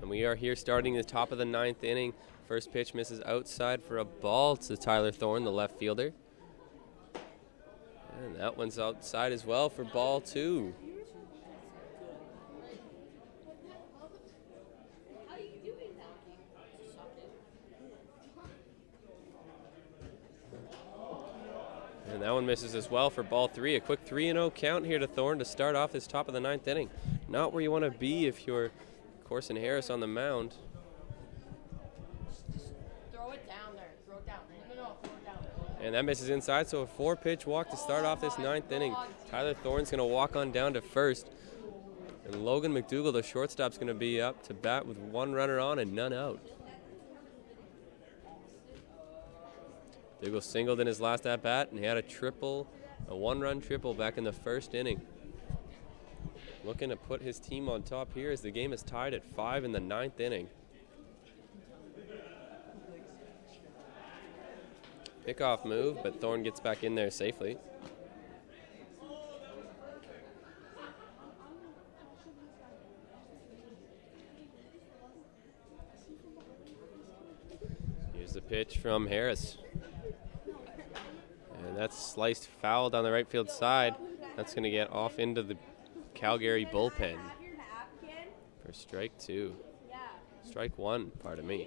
And we are here starting the top of the 9th inning. First pitch misses outside for a ball to Tyler Thorne, the left fielder. And that one's outside as well for ball 2. And that one misses as well for ball 3. A quick 3-0 count here to Thorne to start off this top of the 9th inning. Not where you want to be if you're Corson Harris on the mound. Throw it down there. Throw it down. No, throw it down. And that misses inside, so a 4-pitch walk to start off this 9th inning. Tyler Thorne's going to walk on down to first. And Logan McDougall, the shortstop's going to be up to bat with 1 runner on and none out. McDougall singled in his last at-bat, and he had a 1-run triple back in the first inning. Looking to put his team on top here as the game is tied at 5 in the 9th inning. Pickoff move, but Thorne gets back in there safely. Here's the pitch from Harris. And that's sliced foul down the right field side. That's going to get off into the Calgary bullpen for strike 2. Strike one, pardon me.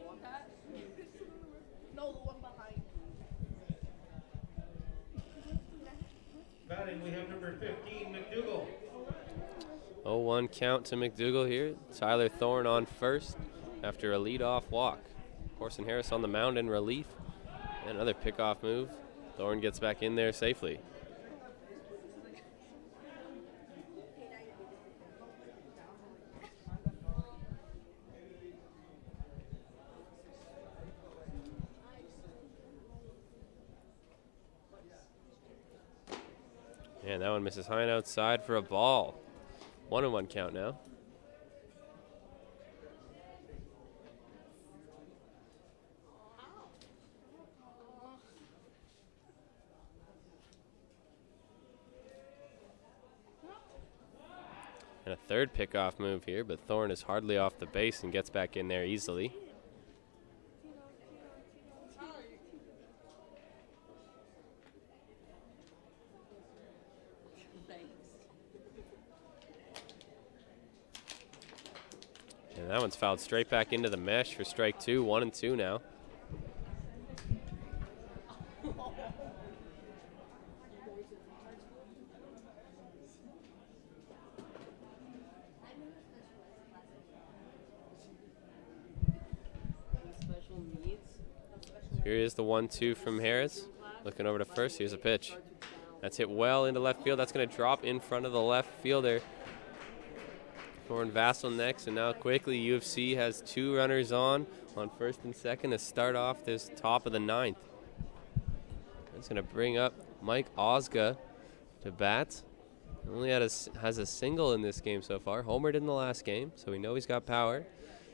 No, the one behind. Batting, we have number 15, McDougal. 0-1 count to McDougal here. Tyler Thorne on first after a leadoff walk. Corson Harris on the mound in relief. And another pickoff move. Thorne gets back in there safely. And that one misses high and outside for a ball. 1-1 count now. And a third pickoff move here, but Thorne is hardly off the base and gets back in there easily. And that one's fouled straight back into the mesh for strike two. 1-2 now. Here is the 1-2 from Harris. Looking over to first. Here's a pitch. That's hit well into left field. That's going to drop in front of the left fielder. Thorne Vassell next, and now quickly UFC has two runners on first and second to start off this top of the ninth. That's going to bring up Mike Osga to bat. Only has a single in this game so far. Homered in the last game, so we know he's got power.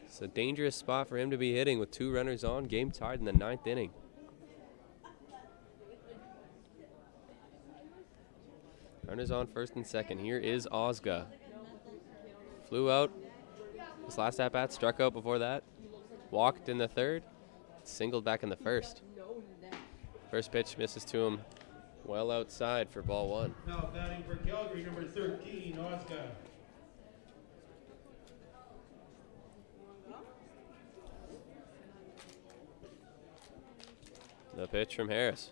It's a dangerous spot for him to be hitting with two runners on. Game tied in the ninth inning. Runners on first and second. Here is Osga. Flew out his last at-bat, struck out before that. Walked in the third, singled back in the first. First pitch misses to him well outside for ball one. Now batting for Calgary, number 13, Oscar. The pitch from Harris.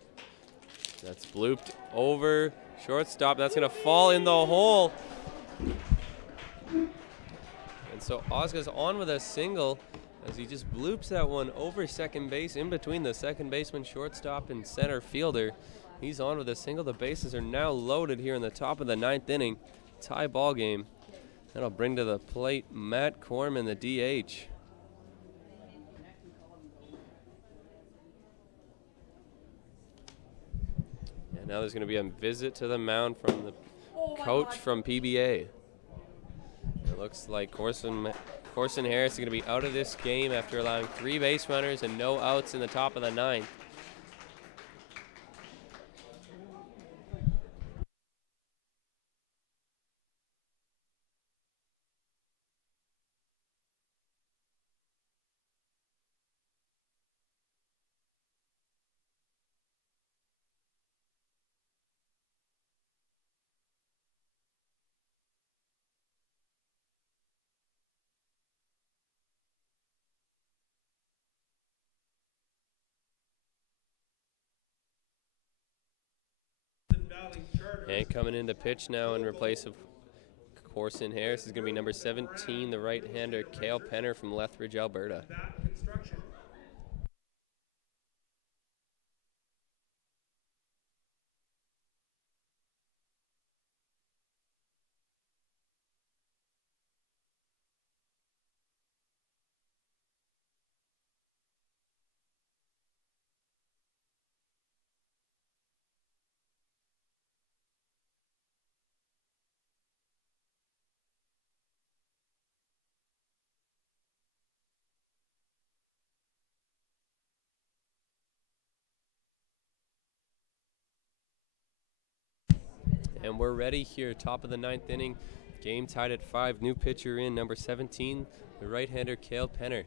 That's blooped over shortstop. That's going to fall in the hole. And so Oscar's on with a single as he just bloops that one over second base in between the second baseman, shortstop, and center fielder. He's on with a single. The bases are now loaded here in the top of the ninth inning. Tie ball game. That'll bring to the plate Matt Corman, the DH. And now there's going to be a visit to the mound from the coach from PBA. It looks like Corson Harris is going to be out of this game after allowing 3 base runners and no outs in the top of the ninth. And coming in to pitch now in replace of Corson Harris is going to be number 17, the right-hander Cale Penner from Lethbridge, Alberta. And we're ready here, top of the ninth inning. Game tied at 5. New pitcher in, number 17, the right-hander Cale Penner.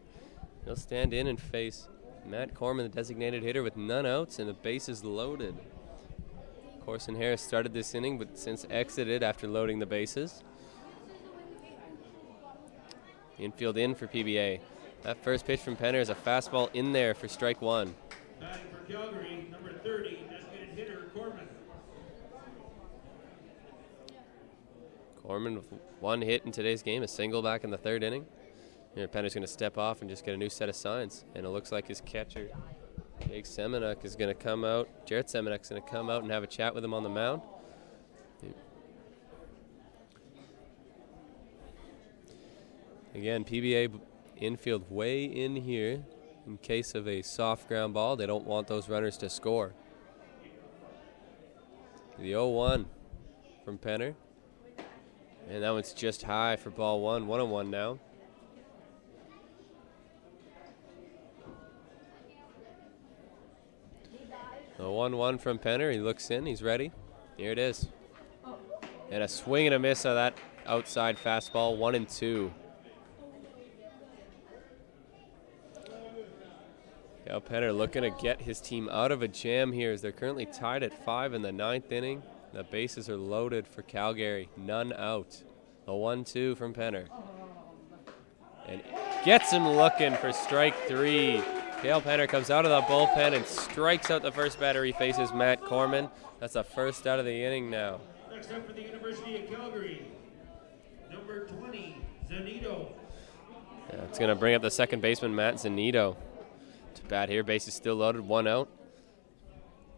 He'll stand in and face Matt Corman, the designated hitter, with none outs and the bases loaded. Corson Harris started this inning, but since exited after loading the bases. Infield in for PBA. That first pitch from Penner is a fastball in there for strike one. Batting for Calgary, number 30, designated hitter Corman. Corman with one hit in today's game, a single back in the third inning. Here, Penner's going to step off and just get a new set of signs. And it looks like his catcher, Jake Semenuk, is going to come out. Jarrett Semenuk's going to come out and have a chat with him on the mound. Again, PBA infield way in here in case of a soft ground ball. They don't want those runners to score. The 0-1 from Penner. And that one's just high for ball one. 1-1 now. The 1-1 from Penner. He looks in. He's ready. Here it is. And a swing and a miss of that outside fastball. 1-2. Cal Penner looking to get his team out of a jam here as they're currently tied at 5 in the 9th inning. The bases are loaded for Calgary. None out. A 1-2 from Penner. And gets him looking for strike 3. Cal Penner comes out of the bullpen and strikes out the first batter. He faces Matt Corman. That's the first out of the inning now. Next up for the University of Calgary, number 20, Zanito. Yeah, it's going to bring up the second baseman, Matt Zanito. To bat here, base is still loaded, 1 out.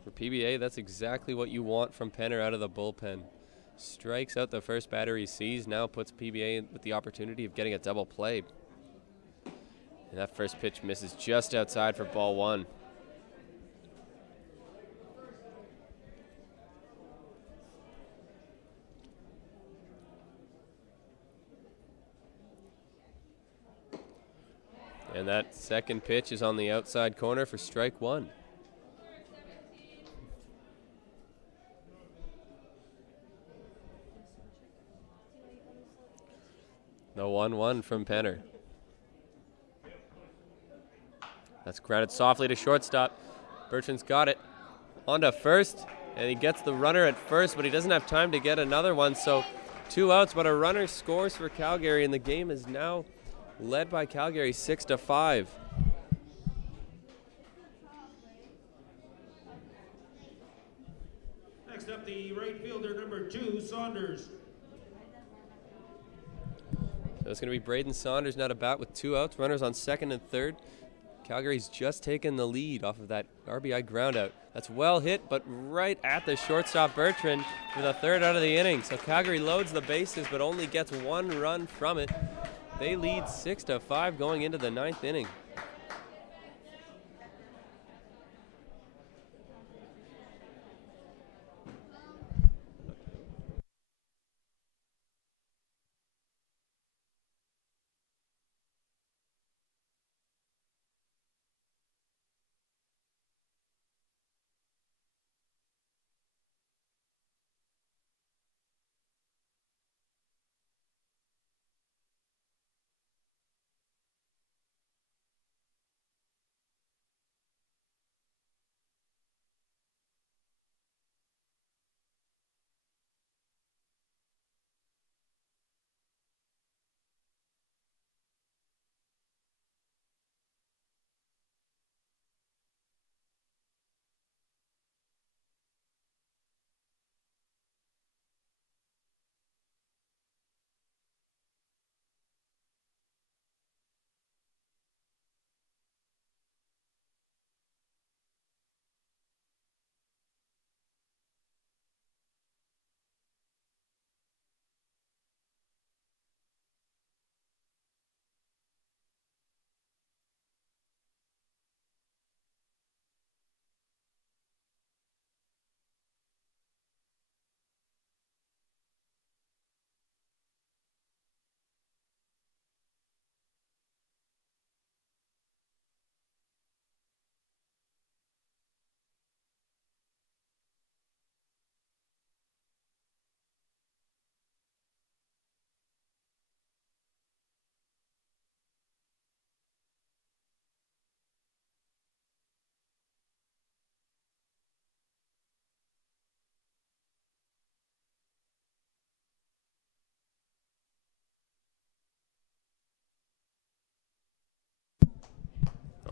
For PBA, that's exactly what you want from Penner out of the bullpen. Strikes out the first batter he sees, now puts PBA with the opportunity of getting a double play. And that first pitch misses just outside for ball 1. And that second pitch is on the outside corner for strike 1. The 1-1 from Penner. That's grounded softly to shortstop. Bertrand's got it. On to first, and he gets the runner at first, but he doesn't have time to get another one, so 2 outs, but a runner scores for Calgary, and the game is now led by Calgary 6-5. Next up, the right fielder, number 2, Saunders. So it's going to be Braden Saunders now to bat with 2 outs. Runners on second and third. Calgary's just taken the lead off of that RBI groundout. That's well hit, but right at the shortstop Bertrand for the third out of the inning. So Calgary loads the bases, but only gets 1 run from it. They lead 6-5 going into the 9th inning.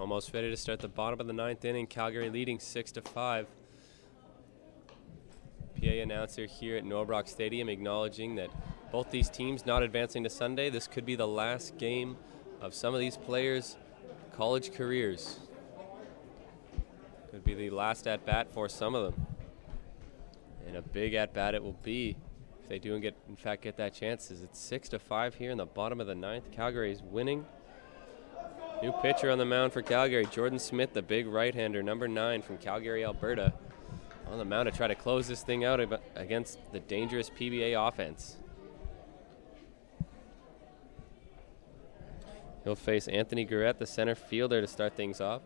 Almost ready to start the bottom of the 9th inning. Calgary leading 6-5. PA announcer here at Norbrock Stadium acknowledging that both these teams not advancing to Sunday. This could be the last game of some of these players' college careers. Could be the last at-bat for some of them. And a big at-bat it will be if they do in fact get that chance. It's 6-5 here in the bottom of the 9th. Calgary is winning. New pitcher on the mound for Calgary, Jordan Smith, the big right-hander, number 9 from Calgary, Alberta, on the mound to try to close this thing out against the dangerous PBA offense. He'll face Anthony Gurrett, the center fielder, to start things off.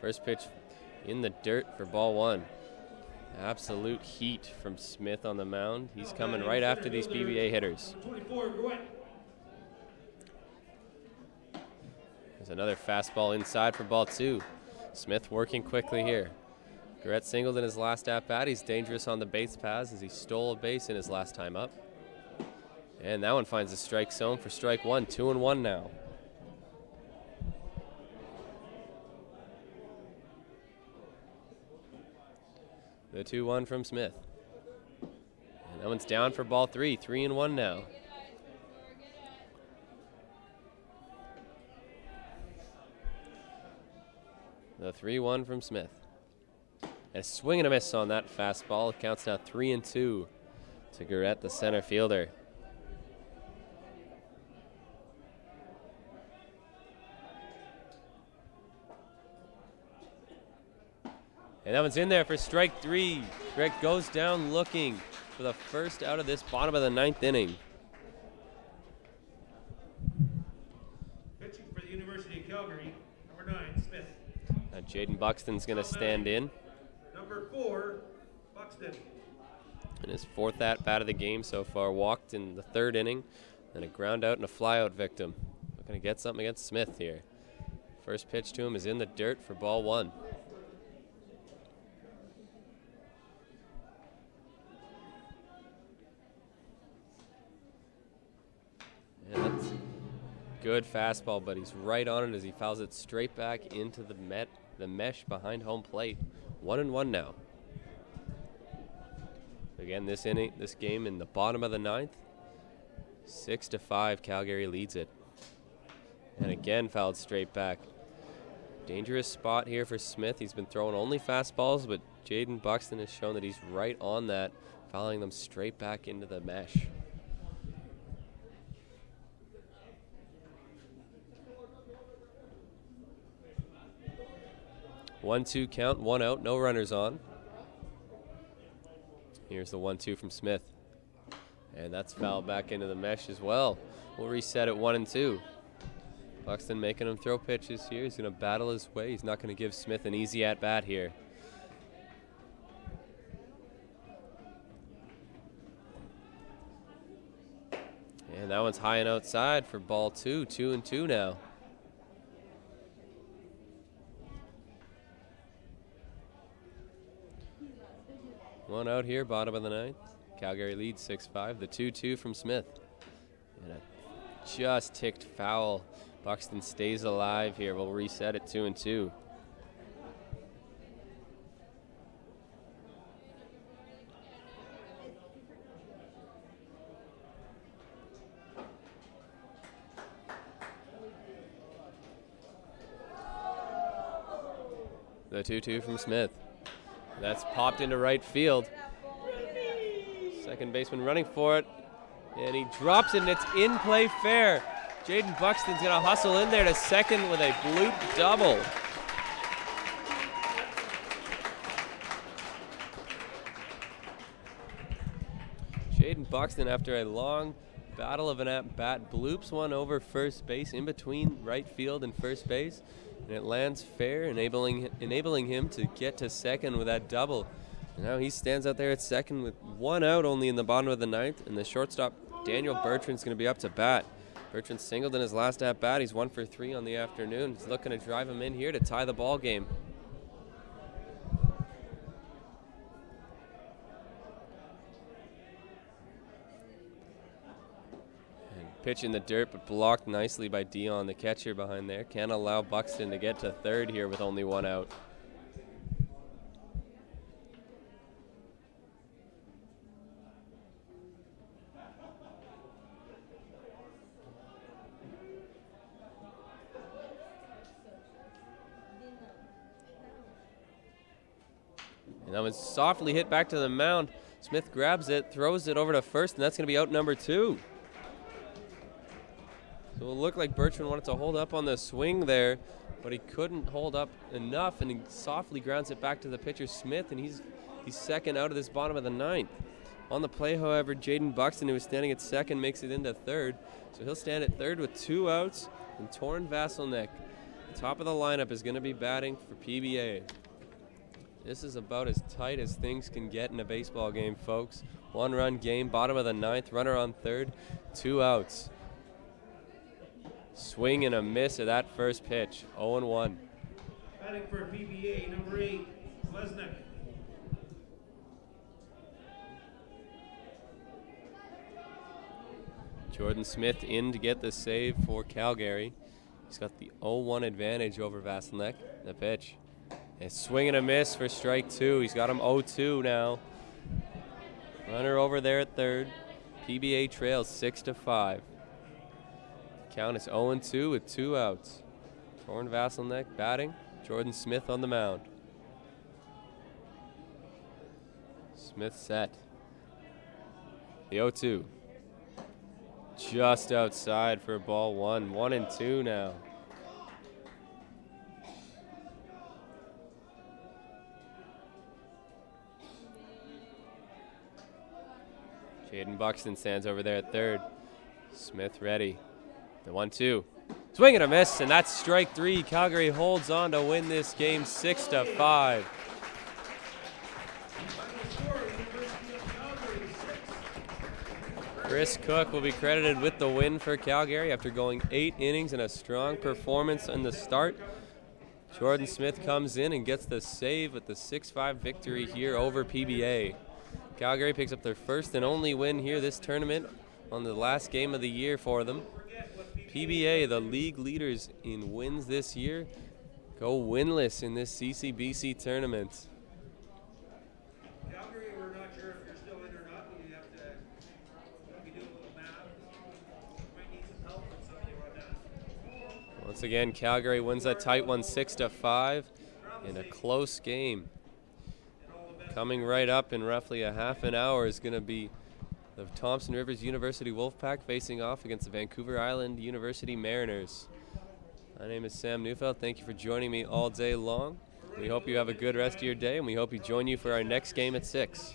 First pitch in the dirt for ball 1. Absolute heat from Smith on the mound. He's coming right after these PBA hitters. There's another fastball inside for ball 2. Smith working quickly here. Gurrett singled in his last at-bat. He's dangerous on the base paths as he stole a base in his last time up. And that one finds the strike zone for strike 1. 2-1 now. The 2-1 from Smith. And that one's down for ball 3. 3-1 now. The 3-1 from Smith. And a swing and a miss on that fastball. It counts now 3-2 to Gurrett, the center fielder. And that one's in there for strike 3. Greg goes down looking for the first out of this bottom of the 9th inning. Pitching for the University of Calgary, number 9, Smith. Now Jaden Buxton's going to stand in. Number 4, Buxton. And his 4th at-bat of the game so far. Walked in the 3rd inning. Then a ground out and a flyout victim. Looking to get something against Smith here. First pitch to him is in the dirt for ball 1. And that's good fastball, but he's right on it as he fouls it straight back into the mesh behind home plate. 1-1 now. Again, this game in the bottom of the 9th. 6-5, Calgary leads it. And again, fouled straight back. Dangerous spot here for Smith. He's been throwing only fastballs, but Jaden Buxton has shown that he's right on that, fouling them straight back into the mesh. 1-2 count, 1 out, no runners on. Here's the 1-2 from Smith. And that's fouled back into the mesh as well. We'll reset at 1-2. Buxton making him throw pitches here. He's going to battle his way. He's not going to give Smith an easy at-bat here. And that one's high and outside for ball 2. 2-2 now. One out here, bottom of the 9th. Calgary leads 6-5. The 2-2 from Smith. And a just ticked foul. Buxton stays alive here. We'll reset at 2-2. The 2-2 from Smith. That's popped into right field. Second baseman running for it. And he drops it, and it's in play fair. Jaden Buxton's going to hustle in there to second with a bloop double. Jaden Buxton, after a long battle of an at-bat, bloops one over first base in between right field and first base. And it lands fair, enabling him to get to second with that double. And now he stands out there at second with 1 out only in the bottom of the 9th. And the shortstop, Daniel Bertrand's going to be up to bat. Bertrand singled in his last at-bat. He's 1 for 3 on the afternoon. He's looking to drive him in here to tie the ball game. And Pitch in the dirt, but blocked nicely by Dion, the catcher behind there. Can't allow Buxton to get to third here with only one out. And that was softly hit back to the mound. Smith grabs it, throws it over to first, and that's going to be out number 2. So it'll look like Bertrand wanted to hold up on the swing there, but he couldn't hold up enough, and he softly grounds it back to the pitcher, Smith, and he's second out of this bottom of the 9th. On the play, however, Jaden Buxton, who was standing at second, makes it into third. So he'll stand at third with 2 outs, and Torrin Vasselneck, top of the lineup, is going to be batting for PBA. This is about as tight as things can get in a baseball game, folks. 1-run game, bottom of the 9th, runner on third, 2 outs. Swing and a miss at that first pitch, 0-1. Batting for PBA, number 8, Lesnick. Jordan Smith in to get the save for Calgary. He's got the 0-1 advantage over Vasselneck. The pitch. A swing and a miss for strike 2. He's got him 0-2 now. Runner over there at third. PBA trails 6-5. Count is 0-2 with 2 outs. Torrin Vasselneck batting. Jordan Smith on the mound. Smith set. The 0-2. Just outside for ball 1. 1-2 now. Jaden Buxton stands over there at third. Smith ready. The 1-2. Swing and a miss, and that's strike 3. Calgary holds on to win this game 6-5. Chris Cook will be credited with the win for Calgary after going 8 innings and a strong performance in the start. Jordan Smith comes in and gets the save with the 6-5 victory here over PBA. Calgary picks up their first and only win here this tournament on the last game of the year for them. PBA, the league leaders in wins this year, go winless in this CCBC tournament. Calgary, we're not sure if you're still in or not, but we have to maybe do a little math. Might need some help from somebody right now. Once again, Calgary wins that tight one 6-5 in a close game. Coming right up in roughly a half an hour is going to be the Thompson Rivers University Wolfpack facing off against the Vancouver Island University Mariners. My name is Sam Neufeld. Thank you for joining me all day long. We hope you have a good rest of your day, and we hope you join you for our next game at 6.